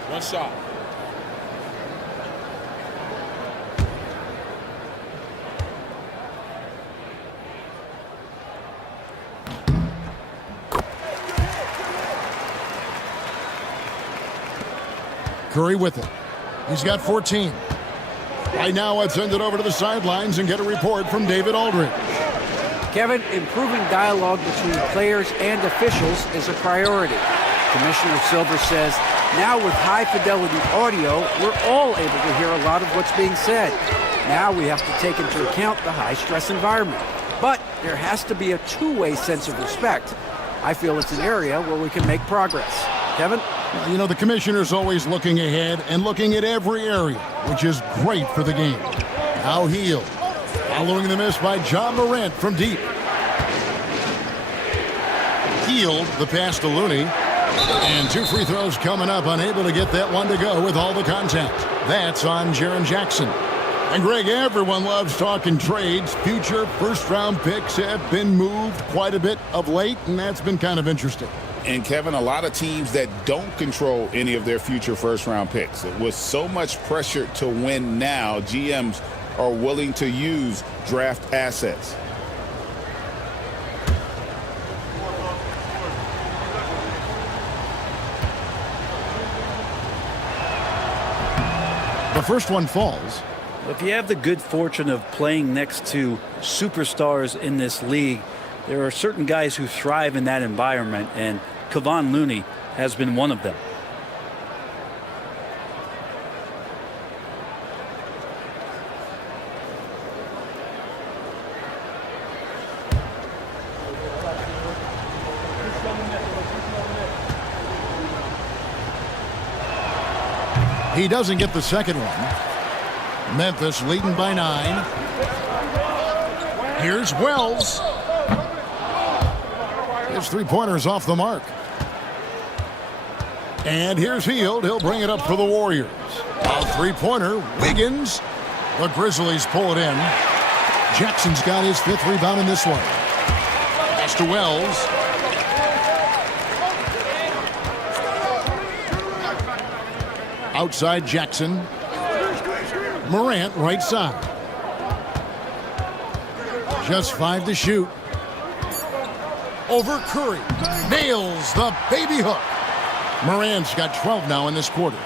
One shot. Curry with it. He's got 14. Right now, I'd send it over to the sidelines and get a report from David Aldridge. Kevin, improving dialogue between players and officials is a priority. Commissioner Silver says, now with high-fidelity audio, we're all able to hear a lot of what's being said. Now we have to take into account the high-stress environment. But there has to be a two-way sense of respect. I feel it's an area where we can make progress. Kevin? You know, the commissioner's always looking ahead and looking at every area, which is great for the game. Now Hield, following the miss by John Morant from deep. Hield, the pass to Looney. And 2 free throws coming up, unable to get that one to go with all the contact. That's on Jaren Jackson. And Greg, everyone loves talking trades. Future first-round picks have been moved quite a bit of late, and that's been kind of interesting. And, Kevin, a lot of teams that don't control any of their future first-round picks. With so much pressure to win now, GMs are willing to use draft assets. The first one falls. If you have the good fortune of playing next to superstars in this league, There are certain guys who thrive in that environment, and Kevon Looney has been one of them. He doesn't get the second one. Memphis leading by 9. Here's Wells. His three-pointer's off the mark. And here's Hield. He'll bring it up for the Warriors. A three-pointer. Wiggins. The Grizzlies pull it in. Jackson's got his 5th rebound in this one. Pass to Wells. Outside Jackson. Morant right side. Just 5 to shoot. Over Curry. Nails the baby hook. Morant's got 12 now in this quarter.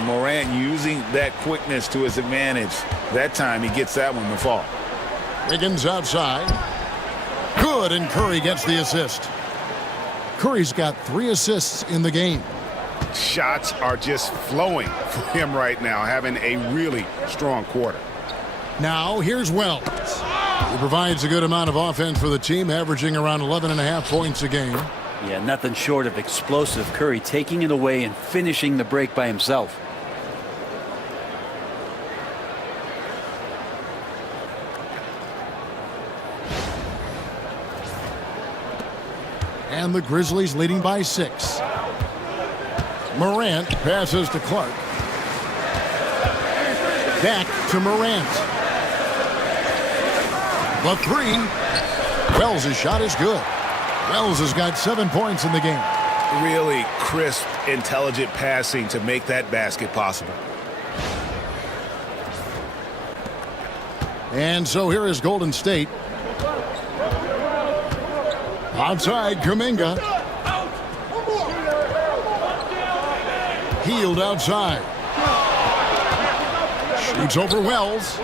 Morant using that quickness to his advantage. That time he gets that one to fall. Wiggins outside. Good, and Curry gets the assist. Curry's got 3 assists in the game. Shots are just flowing for him right now, having a really strong quarter. Now here's Wells. He provides a good amount of offense for the team, averaging around 11.5 points a game. Yeah, nothing short of explosive. Curry taking it away and finishing the break by himself. And the Grizzlies leading by 6. Morant passes to Clark. Back to Morant. The 3. Wells' shot is good. Wells has got 7 points in the game. Really crisp, intelligent passing to make that basket possible. And so here is Golden State. Outside Kuminga. Hield outside. Shoots over Wells.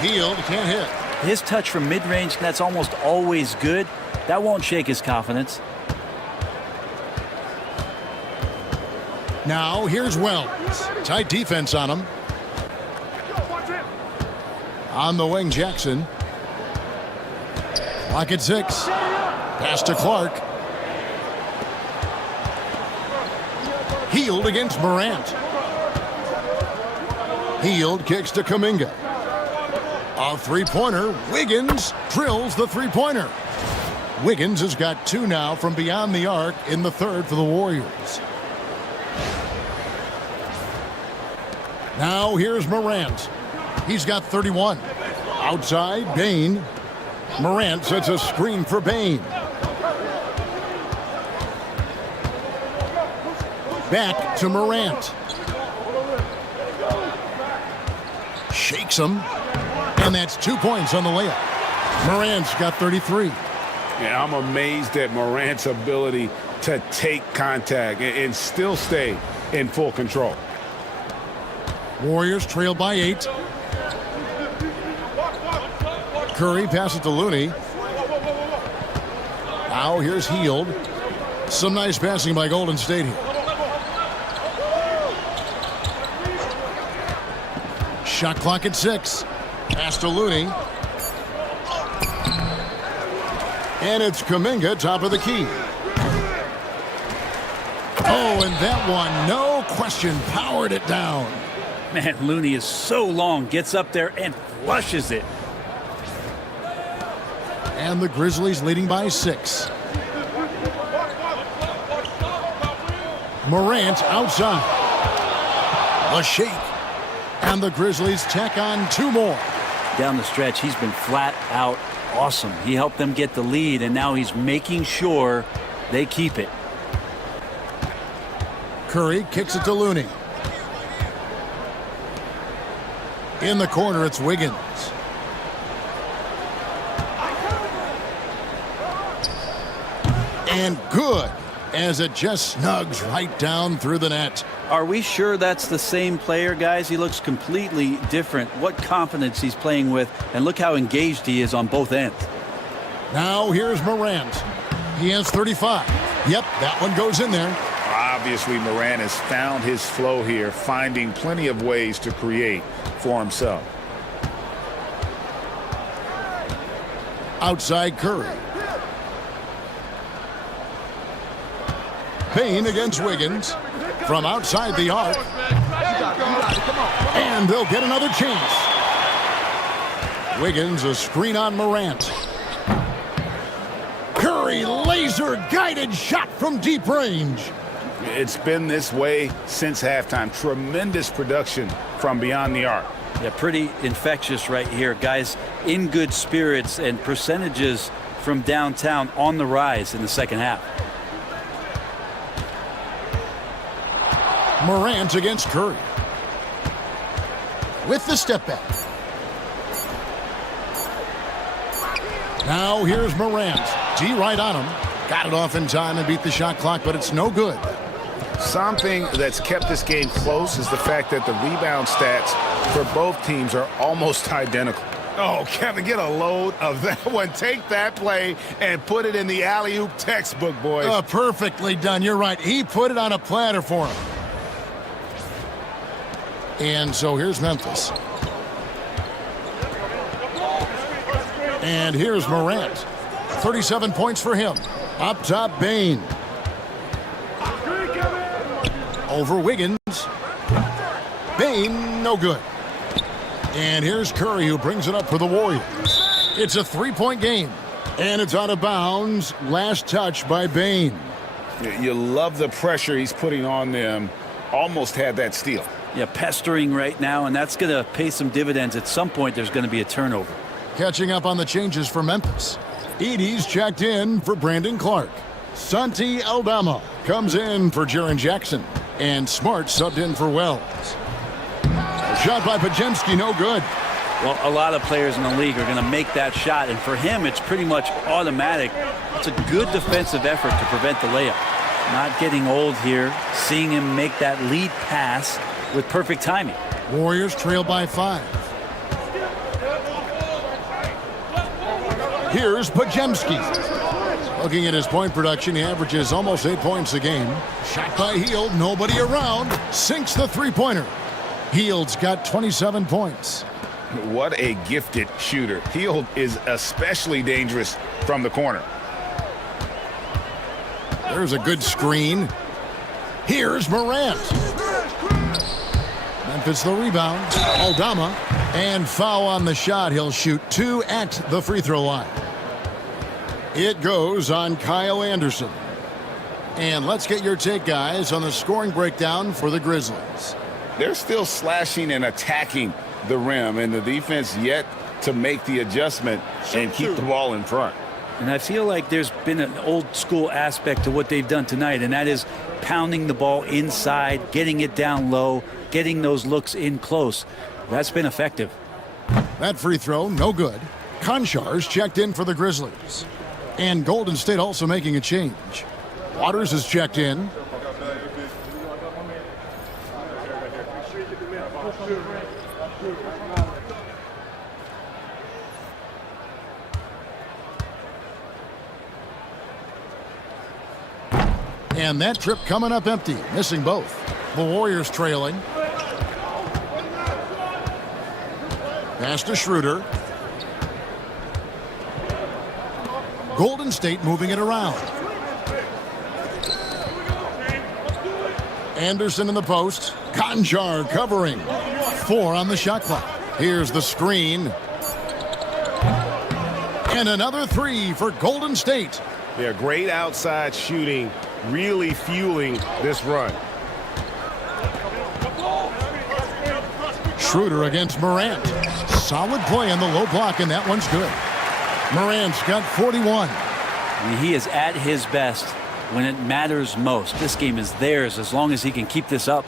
Hield can't hit. His touch from mid-range, that's almost always good. That won't shake his confidence. Now here's Wells. Tight defense on him. On the wing, Jackson. Clock at 6. Pass to Clark. Hield against Morant. Hield kicks to Kuminga. A three-pointer. Wiggins drills the three-pointer. Wiggins has got 2 now from beyond the arc in the 3rd for the Warriors. Now here's Morant. He's got 31. Outside, Bain. Morant sets a screen for Bain. Back to Morant. Shakes him. And that's 2 points on the layup. Morant's got 33. Yeah, I'm amazed at Morant's ability to take contact and still stay in full control. Warriors trail by 8. Curry passes to Looney. Now here's Hield. Some nice passing by Golden State here. Shot clock at 6. Pass to Looney. And it's Kuminga, top of the key. Oh, and that one, no question, powered it down. Man, Looney is so long, gets up there and flushes it. And the Grizzlies leading by 6. Morant outside. The shake. And the Grizzlies tack on 2 more. Down the stretch, he's been flat out awesome. He helped them get the lead, and now he's making sure they keep it. Curry kicks it to Looney. In the corner, it's Wiggins. And good, as it just snugs right down through the net. Are we sure that's the same player, guys? He looks completely different. What confidence he's playing with, and look how engaged he is on both ends. Now here's Morant. He has 35. Yep, that one goes in there. Obviously, Morant has found his flow here, finding plenty of ways to create for himself. Outside Curry. Payne against Wiggins. From outside the arc. And they'll get another chance. Wiggins, a screen on Morant. Curry, laser-guided shot from deep range. It's been this way since halftime. Tremendous production from beyond the arc. Yeah, pretty infectious right here. Guys in good spirits, and percentages from downtown on the rise in the second half. Morant against Curry. With the step back. Now here's Morant. D right on him. Got it off in time and beat the shot clock, but it's no good. Something that's kept this game close is the fact that the rebound stats for both teams are almost identical. Oh, Kevin, get a load of that one. Take that play and put it in the alley-oop textbook, boys. Perfectly done. You're right. He put it on a platter for him. And so here's Memphis. And here's Morant. 37 points for him. Up top, Bane. Over Wiggins. Bane, no good. And here's Curry, who brings it up for the Warriors. It's a three-point game. And it's out of bounds. Last touch by Bane. You love the pressure he's putting on them. Almost had that steal. Yeah, pestering right now, and that's going to pay some dividends. At some point, there's going to be a turnover. Catching up on the changes for Memphis. Edie's checked in for Brandon Clark. Santi Aldama comes in for Jaren Jackson. And Smart subbed in for Wells. Shot by Podziemski, no good. Well, a lot of players in the league are going to make that shot, and for him, it's pretty much automatic. It's a good defensive effort to prevent the layup. Not getting old here, seeing him make that lead pass with perfect timing. Warriors trail by 5. Here's Podziemski. Looking at his point production, he averages almost 8 points a game. Shot by Hield, nobody around. Sinks the three-pointer. Hield's got 27 points. What a gifted shooter. Hield is especially dangerous from the corner. There's a good screen. Here's Morant. Memphis the rebound. Aldama. And foul on the shot. He'll shoot 2 at the free throw line. It goes on Kyle Anderson. And let's get your take, guys, on the scoring breakdown for the Grizzlies. They're still slashing and attacking the rim, and the defense yet to make the adjustment and keep the ball in front. And I feel like there's been an old school aspect to what they've done tonight, and that is pounding the ball inside, getting it down low, getting those looks in close. That's been effective. That free throw, no good. Konchar's checked in for the Grizzlies. And Golden State also making a change. Waters is checked in. And that trip coming up empty, missing both. The Warriors trailing. Pass to Schroeder. Golden State moving it around. Anderson in the post. Konchar covering. 4 on the shot clock. Here's the screen. And another 3 for Golden State. Yeah, great outside shooting, really fueling this run. Schroeder against Morant. Solid play on the low block, and that one's good. Morant's got 41. I mean, he is at his best when it matters most. This game is theirs as long as he can keep this up.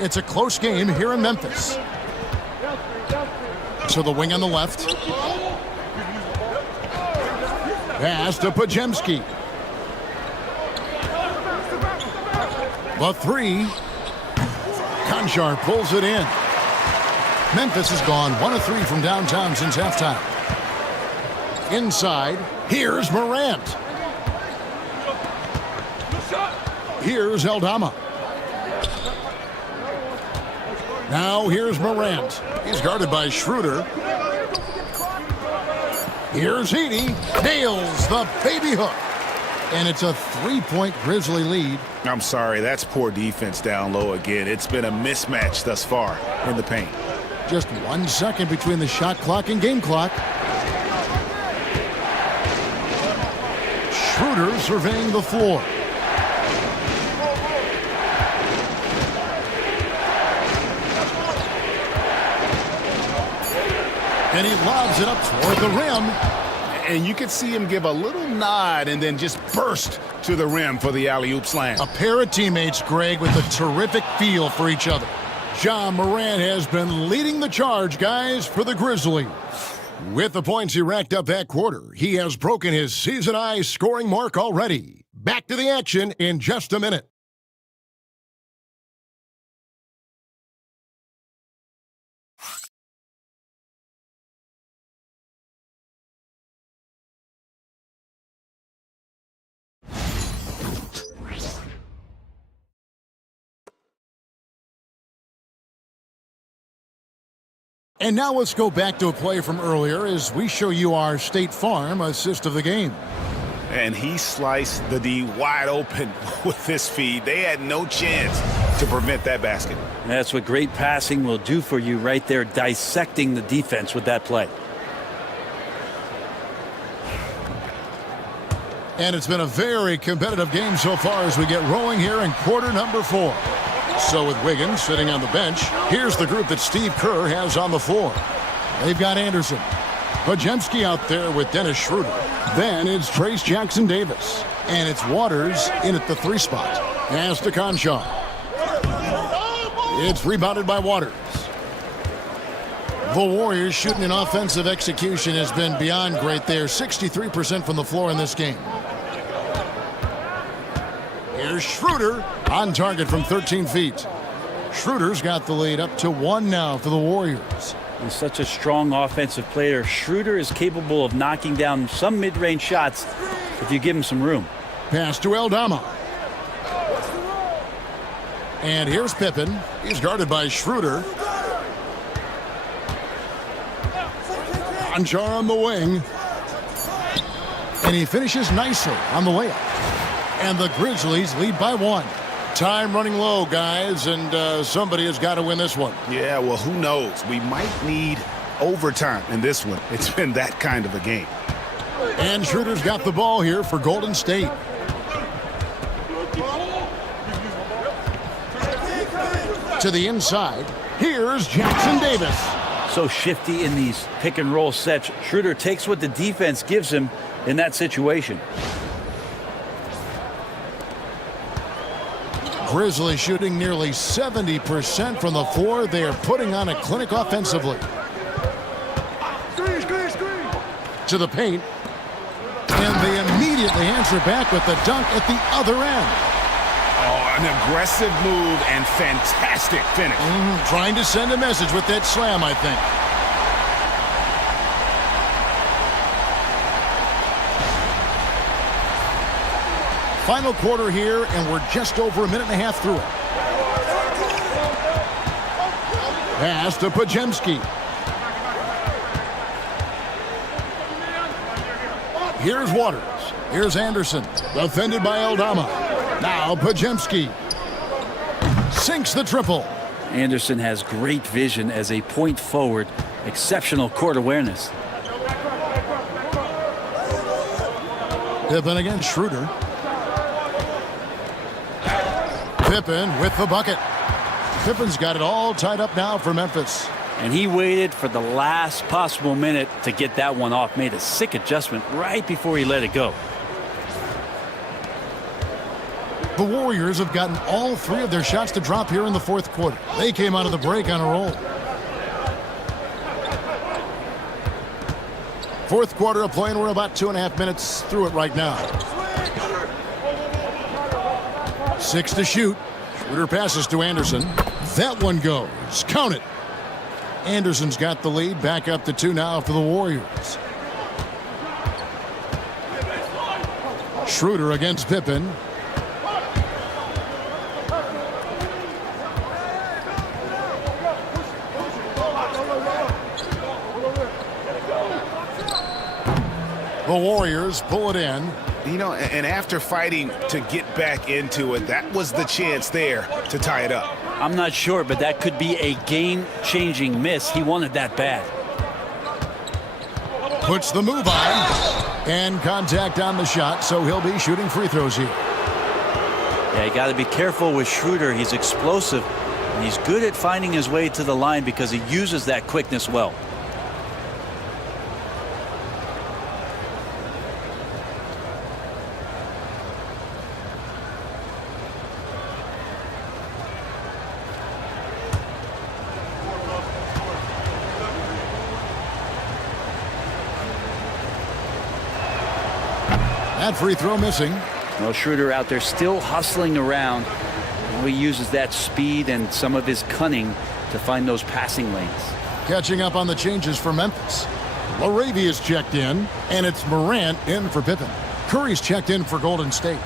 It's a close game here in Memphis. So the wing on the left. Pass to Podziemski. The 3. Konchar pulls it in. Memphis has gone 1 of 3 from downtown since halftime. Inside, here's Morant. Here's Aldama. Now here's Morant. He's guarded by Schroeder. Here's Heaney. Nails the baby hook. And it's a 3-point Grizzly lead. I'm sorry, that's poor defense down low again. It's been a mismatch thus far in the paint. Just 1 second between the shot clock and game clock. Schroeder surveying the floor. And he lobs it up toward the rim. And you could see him give a little nod and then just burst to the rim for the alley-oop slam. A pair of teammates, Greg, with a terrific feel for each other. Ja Morant has been leading the charge, guys, for the Grizzlies. With the points he racked up that quarter, he has broken his season-high scoring mark already. Back to the action in just a minute. And now let's go back to a play from earlier as we show you our State Farm assist of the game. And he sliced the D wide open with this feed. They had no chance to prevent that basket. That's what great passing will do for you right there, dissecting the defense with that play. And it's been a very competitive game so far as we get rolling here in quarter number 4. So with Wiggins sitting on the bench, here's the group that Steve Kerr has on the floor. They've got Anderson. Podziemski out there with Dennis Schroeder. Then it's Trace Jackson-Davis. And it's Waters in at the 3 spot. Pass to Conchar. It's rebounded by Waters. The Warriors shooting in offensive execution has been beyond great there. 63% from the floor in this game. Here's Schroeder on target from 13 feet. Schroeder's got the lead up to 1 now for the Warriors. He's such a strong offensive player. Schroeder is capable of knocking down some mid-range shots if you give him some room. Pass to Aldama. And here's Pippen. He's guarded by Schroeder. Conchar on the wing. And he finishes nicely on the layup. And the Grizzlies lead by 1. Time running low, guys, and somebody has got to win this one. Yeah, well, who knows? We might need overtime in this one. It's been that kind of a game. And Schroeder's got the ball here for Golden State. To the inside, here's Jackson-Davis. So shifty in these pick-and-roll sets. Schroeder takes what the defense gives him in that situation. Grizzlies shooting nearly 70% from the floor. They are putting on a clinic offensively. To the paint. And they immediately answer back with the dunk at the other end. Oh, an aggressive move and fantastic finish. Trying to send a message with that slam, I think. Final quarter here, and we're just over a minute and a half through it. Pass to Podziemski. Here's Waters. Here's Anderson. Defended by Aldama. Now Podziemski. Sinks the triple. Anderson has great vision as a point forward. Exceptional court awareness. Pippen against Schroeder. Pippen with the bucket. Pippen's got it all tied up now for Memphis. And he waited for the last possible minute to get that one off. Made a sick adjustment right before he let it go. The Warriors have gotten all 3 of their shots to drop here in the 4th quarter. They came out of the break on a roll. 4th quarter of play, and we're about 2.5 minutes through it right now. 6 to shoot. Schroeder passes to Anderson. That one goes. Count it. Anderson's got the lead. Back up to 2 now for the Warriors. Schroeder against Pippen. The Warriors pull it in. You know, and after fighting to get back into it, that was the chance there to tie it up. I'm not sure, but that could be a game-changing miss. He wanted that bad. Puts the move on. And contact on the shot, so he'll be shooting free throws here. Yeah, you got to be careful with Schroeder. He's explosive, and he's good at finding his way to the line because he uses that quickness well. That free throw missing. Well, Schroeder out there still hustling around. He uses that speed and some of his cunning to find those passing lanes. Catching up on the changes for Memphis. Relive is checked in, and it's Morant in for Pippen. Curry's checked in for Golden State.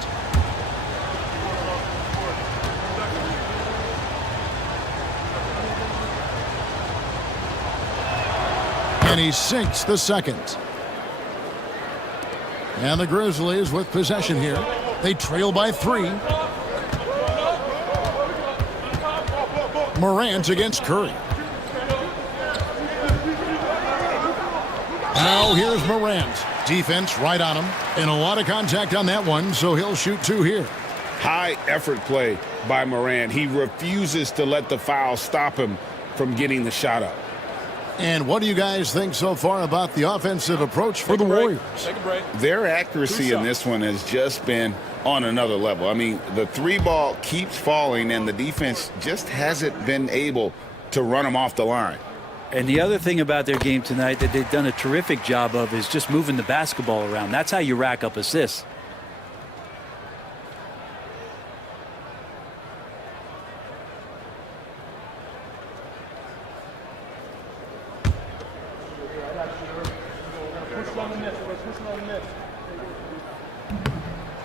And he sinks the second. And the Grizzlies with possession here. They trail by 3. Morant against Curry. Now here's Morant. Defense right on him. And a lot of contact on that one, so he'll shoot 2 here. High effort play by Morant. He refuses to let the foul stop him from getting the shot up. And what do you guys think so far about the offensive approach for the Warriors? Take a break. Their accuracy in this one has just been on another level. I mean, the 3 ball keeps falling, and the defense just hasn't been able to run them off the line. And the other thing about their game tonight that they've done a terrific job of is just moving the basketball around. That's how you rack up assists.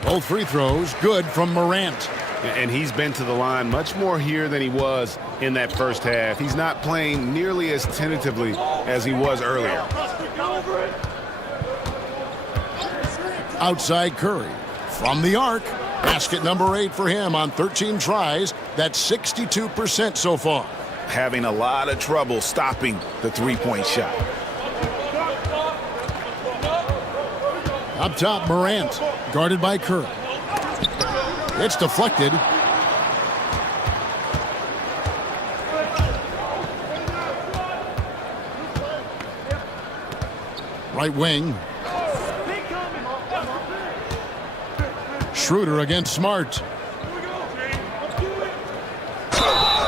Both free throws good from Morant. And he's been to the line much more here than he was in that first half. He's not playing nearly as tentatively as he was earlier. Outside Curry. From the arc. Basket number 8 for him on 13 tries. That's 62% so far. Having a lot of trouble stopping the three-point shot. Up top, Morant. Guarded by Curry. It's deflected. Right wing. Schroeder against Smart.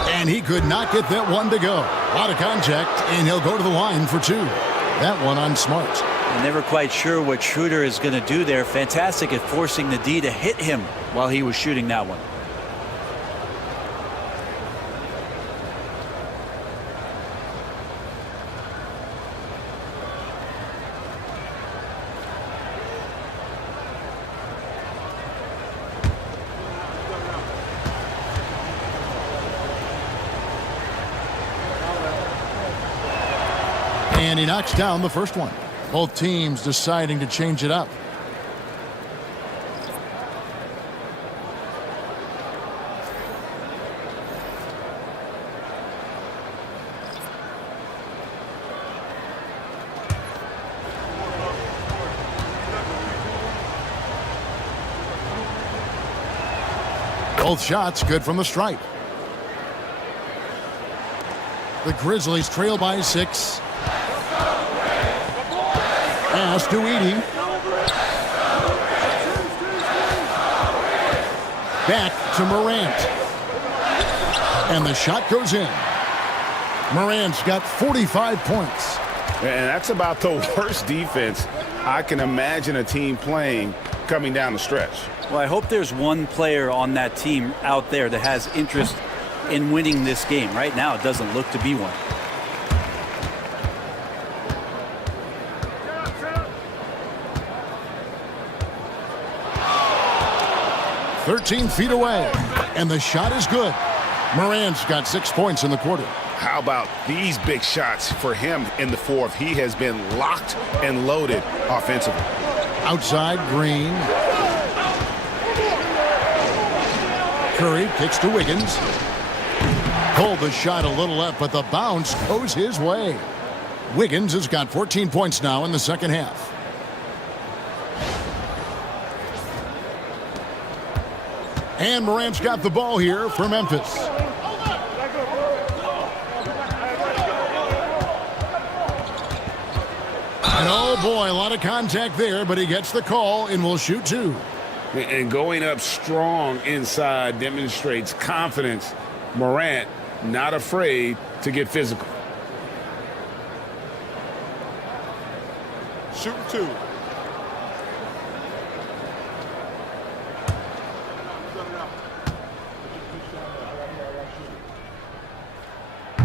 And he could not get that one to go. A lot of contact, and he'll go to the line for 2. That one on Smart. I'm never quite sure what Schroeder is going to do there. Fantastic at forcing the D to hit him while he was shooting that one. And he knocks down the first one. Both teams deciding to change it up. Both shots good from the stripe. The Grizzlies trail by 6. Pass to Edey. Back to Morant. And the shot goes in. Morant's got 45 points. And that's about the worst defense I can imagine a team playing coming down the stretch. Well, I hope there's one player on that team out there that has interest in winning this game. Right now, it doesn't look to be one. 13 feet away. And the shot is good. Morant's got 6 points in the quarter. How about these big shots for him in the fourth? He has been locked and loaded offensively. Outside, Green. Curry kicks to Wiggins. Pulled the shot a little left, but the bounce goes his way. Wiggins has got 14 points now in the second half. And Morant's got the ball here for Memphis. And oh boy, a lot of contact there, but he gets the call and will shoot two. And going up strong inside demonstrates confidence. Morant not afraid to get physical. Shooting two.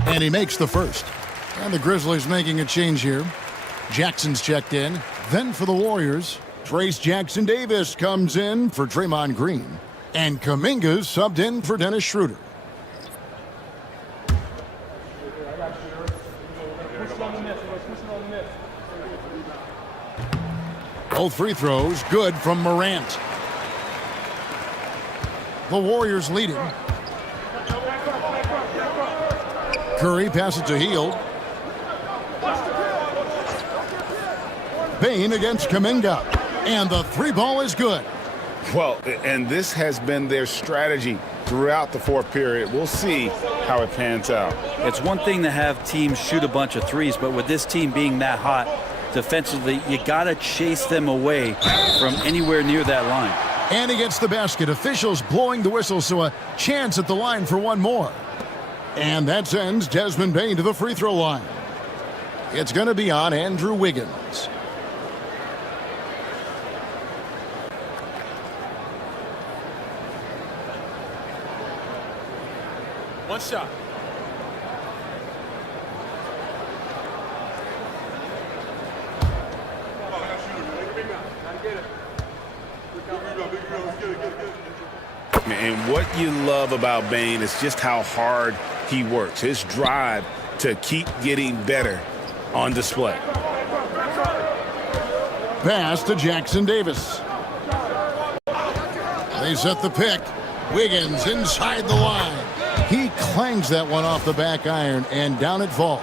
And he makes the first. And the Grizzlies making a change here. Jackson's checked in. Then for the Warriors, Trace Jackson-Davis comes in for Draymond Green. And Kuminga's subbed in for Dennis Schroeder. Both free throws good from Morant. The Warriors leading. Curry passes to Hield. Payne against Kuminga. And the three ball is good. Well, and this has been their strategy throughout the fourth period. We'll see how it pans out. It's one thing to have teams shoot a bunch of threes, but with this team being that hot defensively, you got to chase them away from anywhere near that line. And he gets the basket. Officials blowing the whistle, so a chance at the line for one more. And that sends Desmond Bane to the free throw line. It's going to be on Andrew Wiggins. One shot. And what you love about Bane is just how hard he works. His drive to keep getting better on display. Pass to Jackson-Davis. They set the pick. Wiggins inside the line. He clangs that one off the back iron, and down it falls.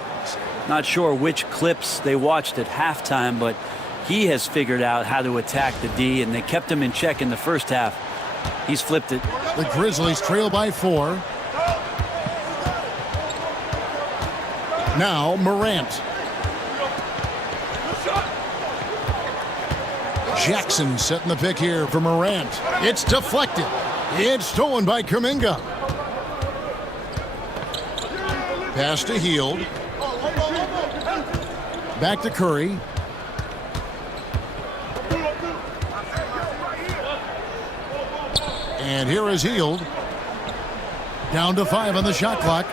Not sure which clips they watched at halftime, but he has figured out how to attack the D, and they kept him in check in the first half. He's flipped it. The Grizzlies trail by 4. Now Morant. Jackson setting the pick here for Morant. It's deflected. It's stolen by Kuminga. Pass to Hield. Back to Curry. And here is Hield. Down to 5 on the shot clock.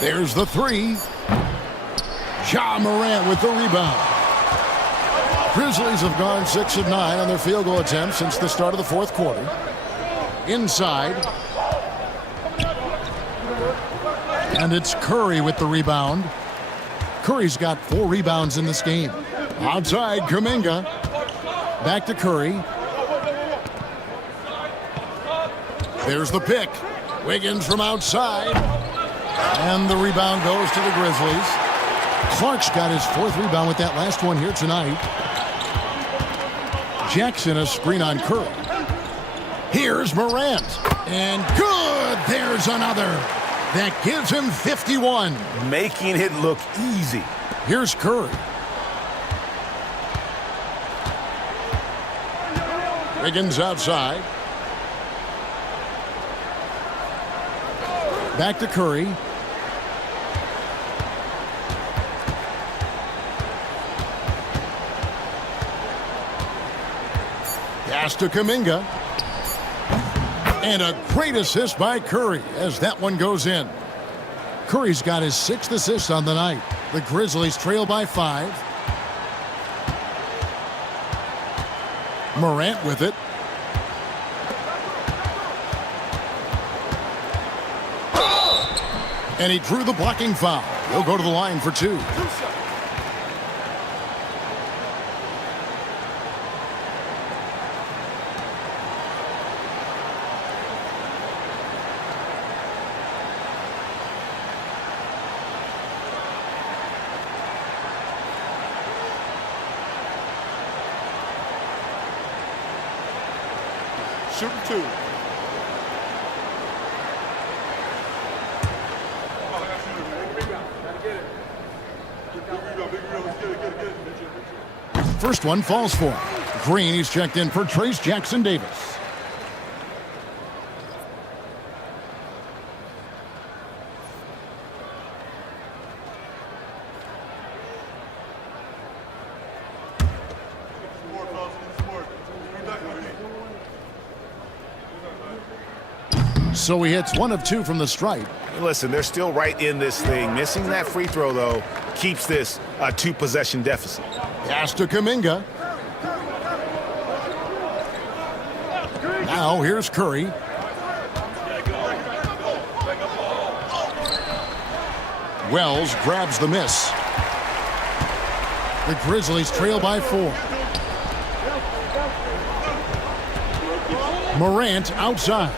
There's the three. Ja Morant with the rebound. Grizzlies have gone 6 of 9 on their field goal attempts since the start of the fourth quarter. Inside. And it's Curry with the rebound. Curry's got 4 rebounds in this game. Outside, Kuminga. Back to Curry. There's the pick. Wiggins from outside. And the rebound goes to the Grizzlies. Clark's got his 4th rebound with that last one here tonight. Jackson a screen on Curry. Here's Morant. And good! There's another. That gives him 51. Making it look easy. Here's Curry. Wiggins outside. Back to Curry. Pass to Kuminga. And a great assist by Curry as that one goes in. Curry's got his 6th assist on the night. The Grizzlies trail by 5. Morant with it. And he drew the blocking foul. He'll go to the line for 2. Shooting 2. First one falls for him. Green, he's checked in for Trace Jackson Davis. So he hits 1 of 2 from the stripe. Listen, they're still right in this thing. Missing that free throw, though, keeps this a 2-possession deficit. Pass to Kuminga. Now here's Curry. Wells grabs the miss. The Grizzlies trail by 4. Morant outside.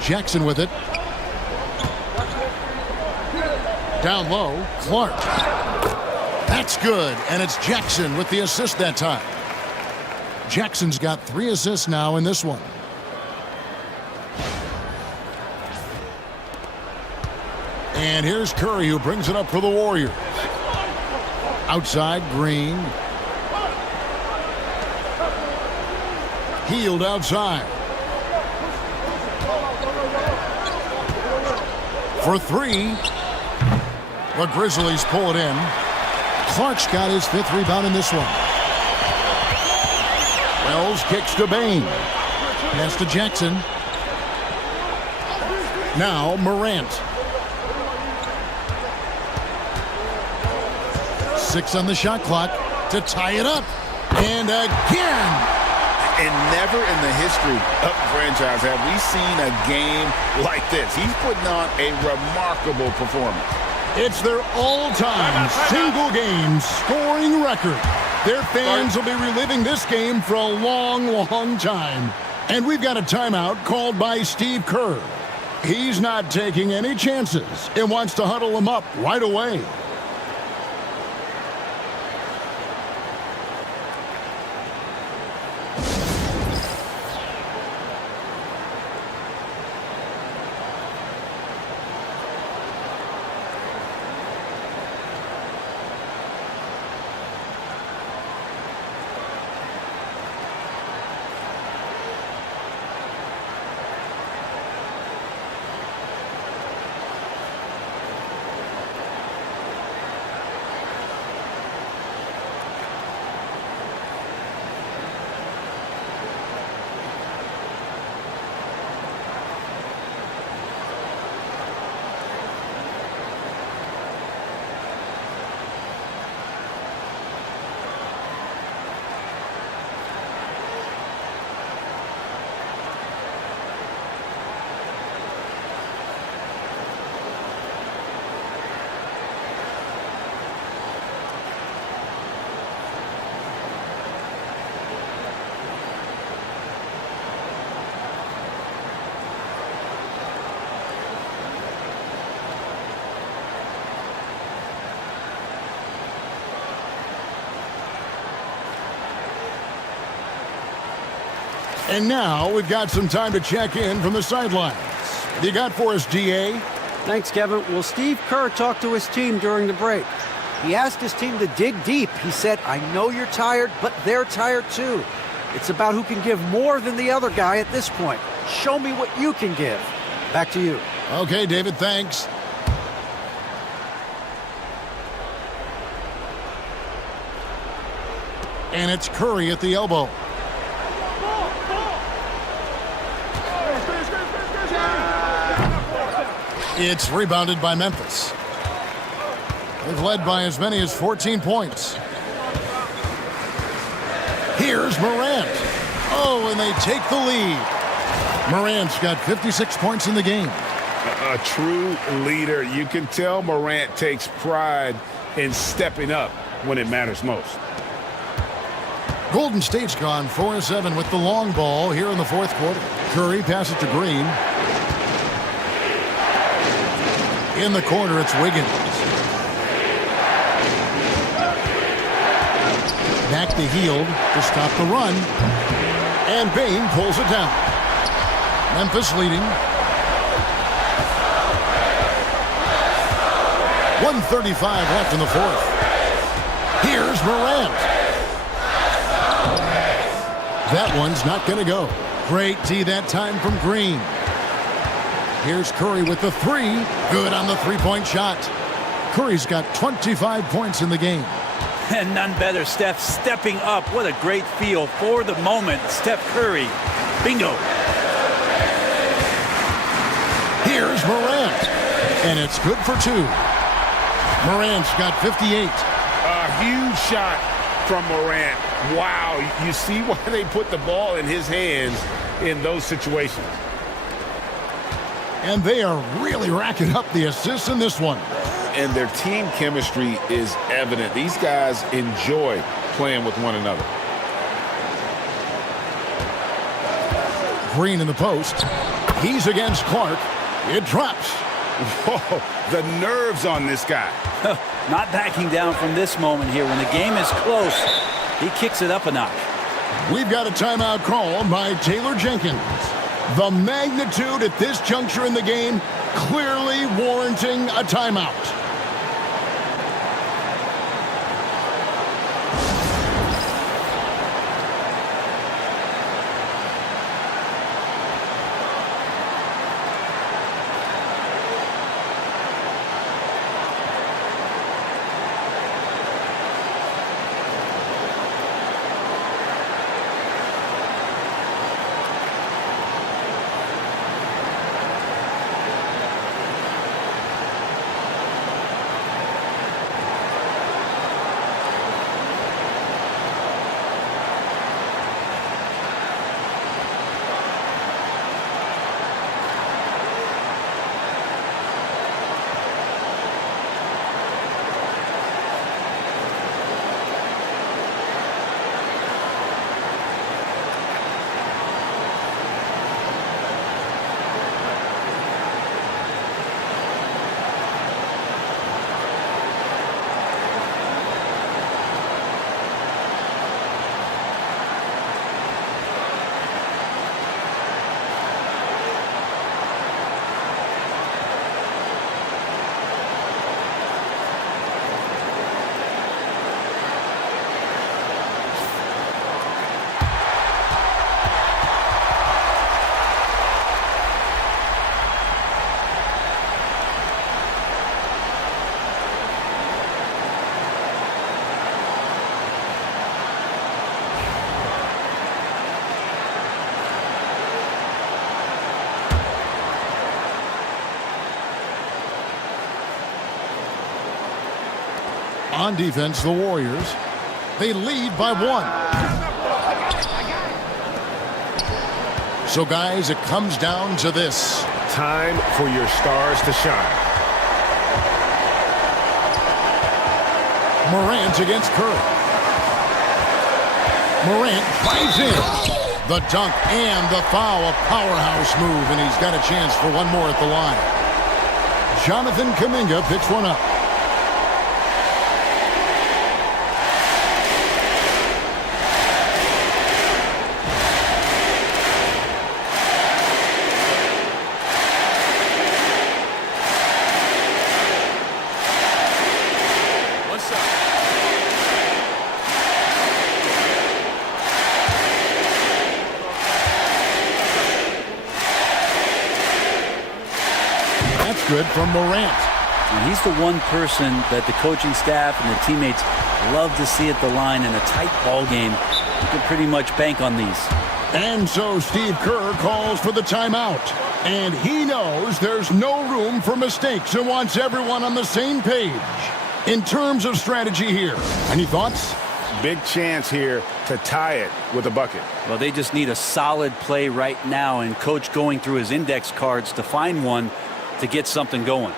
Jackson with it. Down low, Clark. That's good, and it's Jackson with the assist that time. Jackson's got 3 assists now in this one. And here's Curry, who brings it up for the Warriors. Outside, Green. Healed outside. For 3. The Grizzlies pull it in. Clark's got his 5th rebound in this one. Wells kicks to Bain. Pass to Jackson. Now Morant. 6 on the shot clock to tie it up. And again. And never in the history of the franchise have we seen a game like this. He's putting on a remarkable performance. It's their all-time single-game scoring record. Their fans will be reliving this game for a long, long time. And we've got a timeout called by Steve Kerr. He's not taking any chances and wants to huddle them up right away. And now we've got some time to check in from the sidelines. What you got for us, DA? Thanks, Kevin. Well, Steve Kerr talked to his team during the break. He asked his team to dig deep. He said, I know you're tired, but they're tired too. It's about who can give more than the other guy at this point. Show me what you can give. Back to you. Okay, David, thanks. And it's Curry at the elbow. It's rebounded by Memphis. They've led by as many as 14 points. Here's Morant. Oh, and they take the lead. Morant's got 56 points in the game. A true leader. You can tell Morant takes pride in stepping up when it matters most. Golden State's gone 4-7 with the long ball here in the fourth quarter. Curry passes to Green. In the corner, it's Wiggins. Back to Hield to stop the run. And Bane pulls it down. Memphis leading. 1:35 left in the fourth. Here's Morant. That one's not going to go. Great D that time from Green. Here's Curry with the three. Good on the three-point shot. Curry's got 25 points in the game. And none better, Steph stepping up. What a great feel for the moment. Steph Curry. Bingo. Here's Morant. And it's good for two. Morant's got 58. A huge shot from Morant. Wow, you see why they put the ball in his hands in those situations. And they are really racking up the assists in this one. And their team chemistry is evident. These guys enjoy playing with one another. Green in the post. He's against Clark. It drops. Whoa, the nerves on this guy. Not backing down from this moment here. When the game is close, he kicks it up a notch. We've got a timeout called by Taylor Jenkins. The magnitude at this juncture in the game clearly warranting a timeout. On defense, the Warriors, they lead by one. So, guys, it comes down to this. Time for your stars to shine. Morant against Curry. Morant drives in. The dunk and the foul, a powerhouse move, and he's got a chance for one more at the line. Jonathan Kuminga picks one up. Good from Morant. And he's the one person that the coaching staff and the teammates love to see at the line in a tight ball game. You can pretty much bank on these. And so Steve Kerr calls for the timeout. And he knows there's no room for mistakes and wants everyone on the same page. In terms of strategy here, any thoughts? Big chance here to tie it with a bucket. Well, they just need a solid play right now, and Coach going through his index cards to find one to get something going.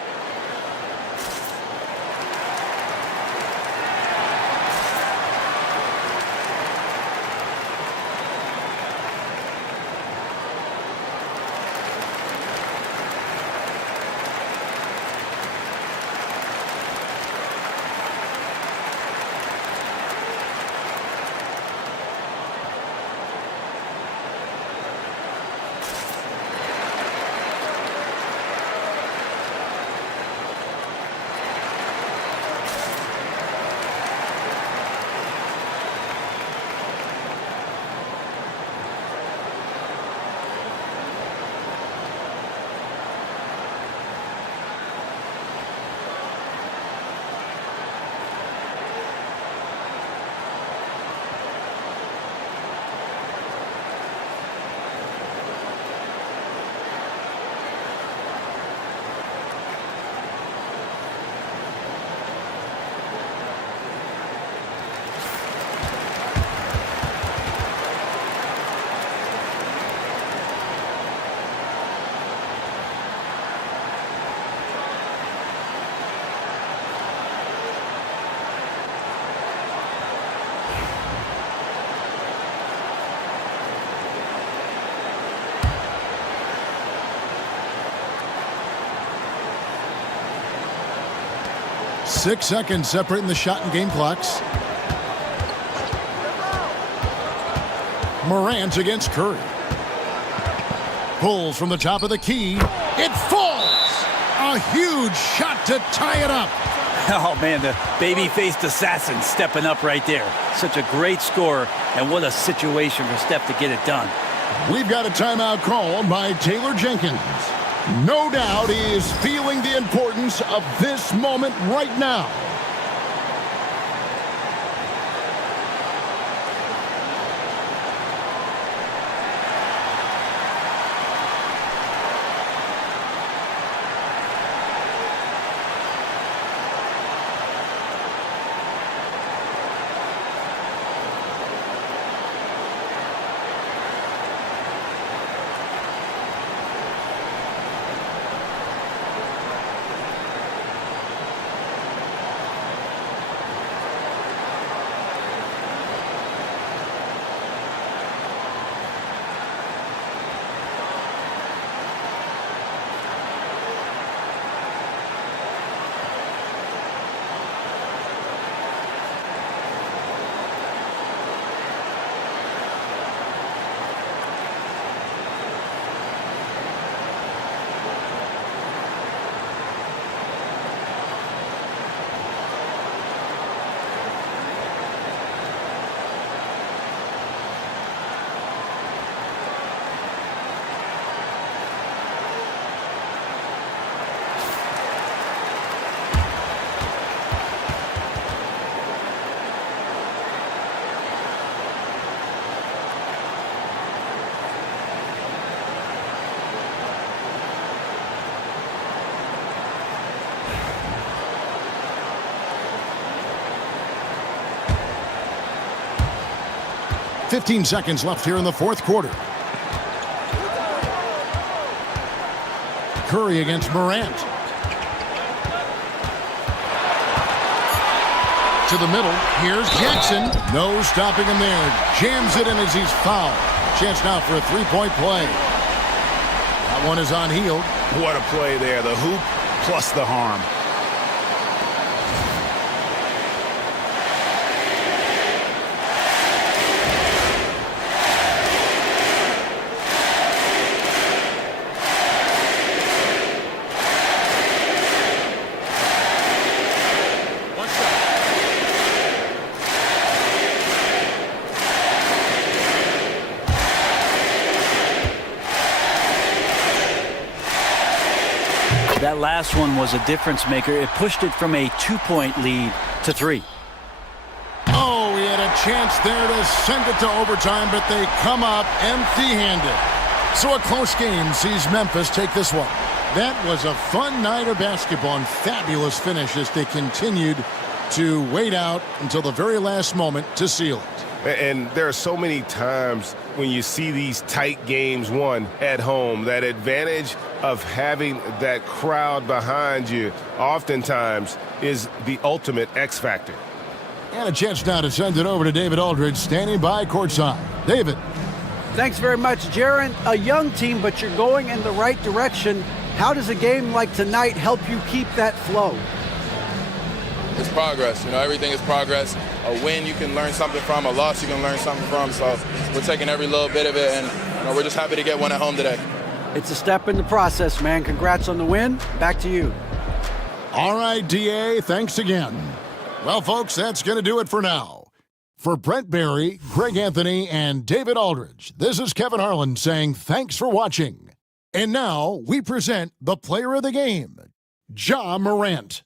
Six seconds separating the shot and game clocks. Morant against Curry. Pulls from the top of the key. It falls! A huge shot to tie it up. Oh, man, the baby-faced assassin stepping up right there. Such a great score, and what a situation for Steph to get it done. We've got a timeout called by Taylor Jenkins. No doubt he is feeling the importance of this moment right now. .15 seconds left here in the fourth quarter. Curry against Morant. To the middle. Here's Jackson. No stopping him there. Jams it in as he's fouled. Chance now for a three-point play. That one is on Hield. What a play there. The hoop plus the harm. That last one was a difference maker. It pushed it from a 2-point lead to 3. Oh, he had a chance there to send it to overtime, but they come up empty-handed. So a close game sees Memphis take this one. That was a fun night of basketball and fabulous finish as they continued to wait out until the very last moment to seal it. And there are so many times when you see these tight games won at home, that advantage of having that crowd behind you oftentimes is the ultimate X factor. And a chance now to send it over to David Aldridge, standing by courtside. David. Thanks very much, Jaron. A young team, but you're going in the right direction. How does a game like tonight help you keep that flow? It's progress. You know, everything is progress. A win you can learn something from, a loss you can learn something from. So we're taking every little bit of it, and we're just happy to get one at home today. It's a step in the process, man. Congrats on the win. Back to you. All right, DA, thanks again. Well, folks, that's going to do it for now. For Brent Barry, Greg Anthony, and David Aldridge, this is Kevin Harlan saying thanks for watching. And now we present the player of the game, Ja Morant.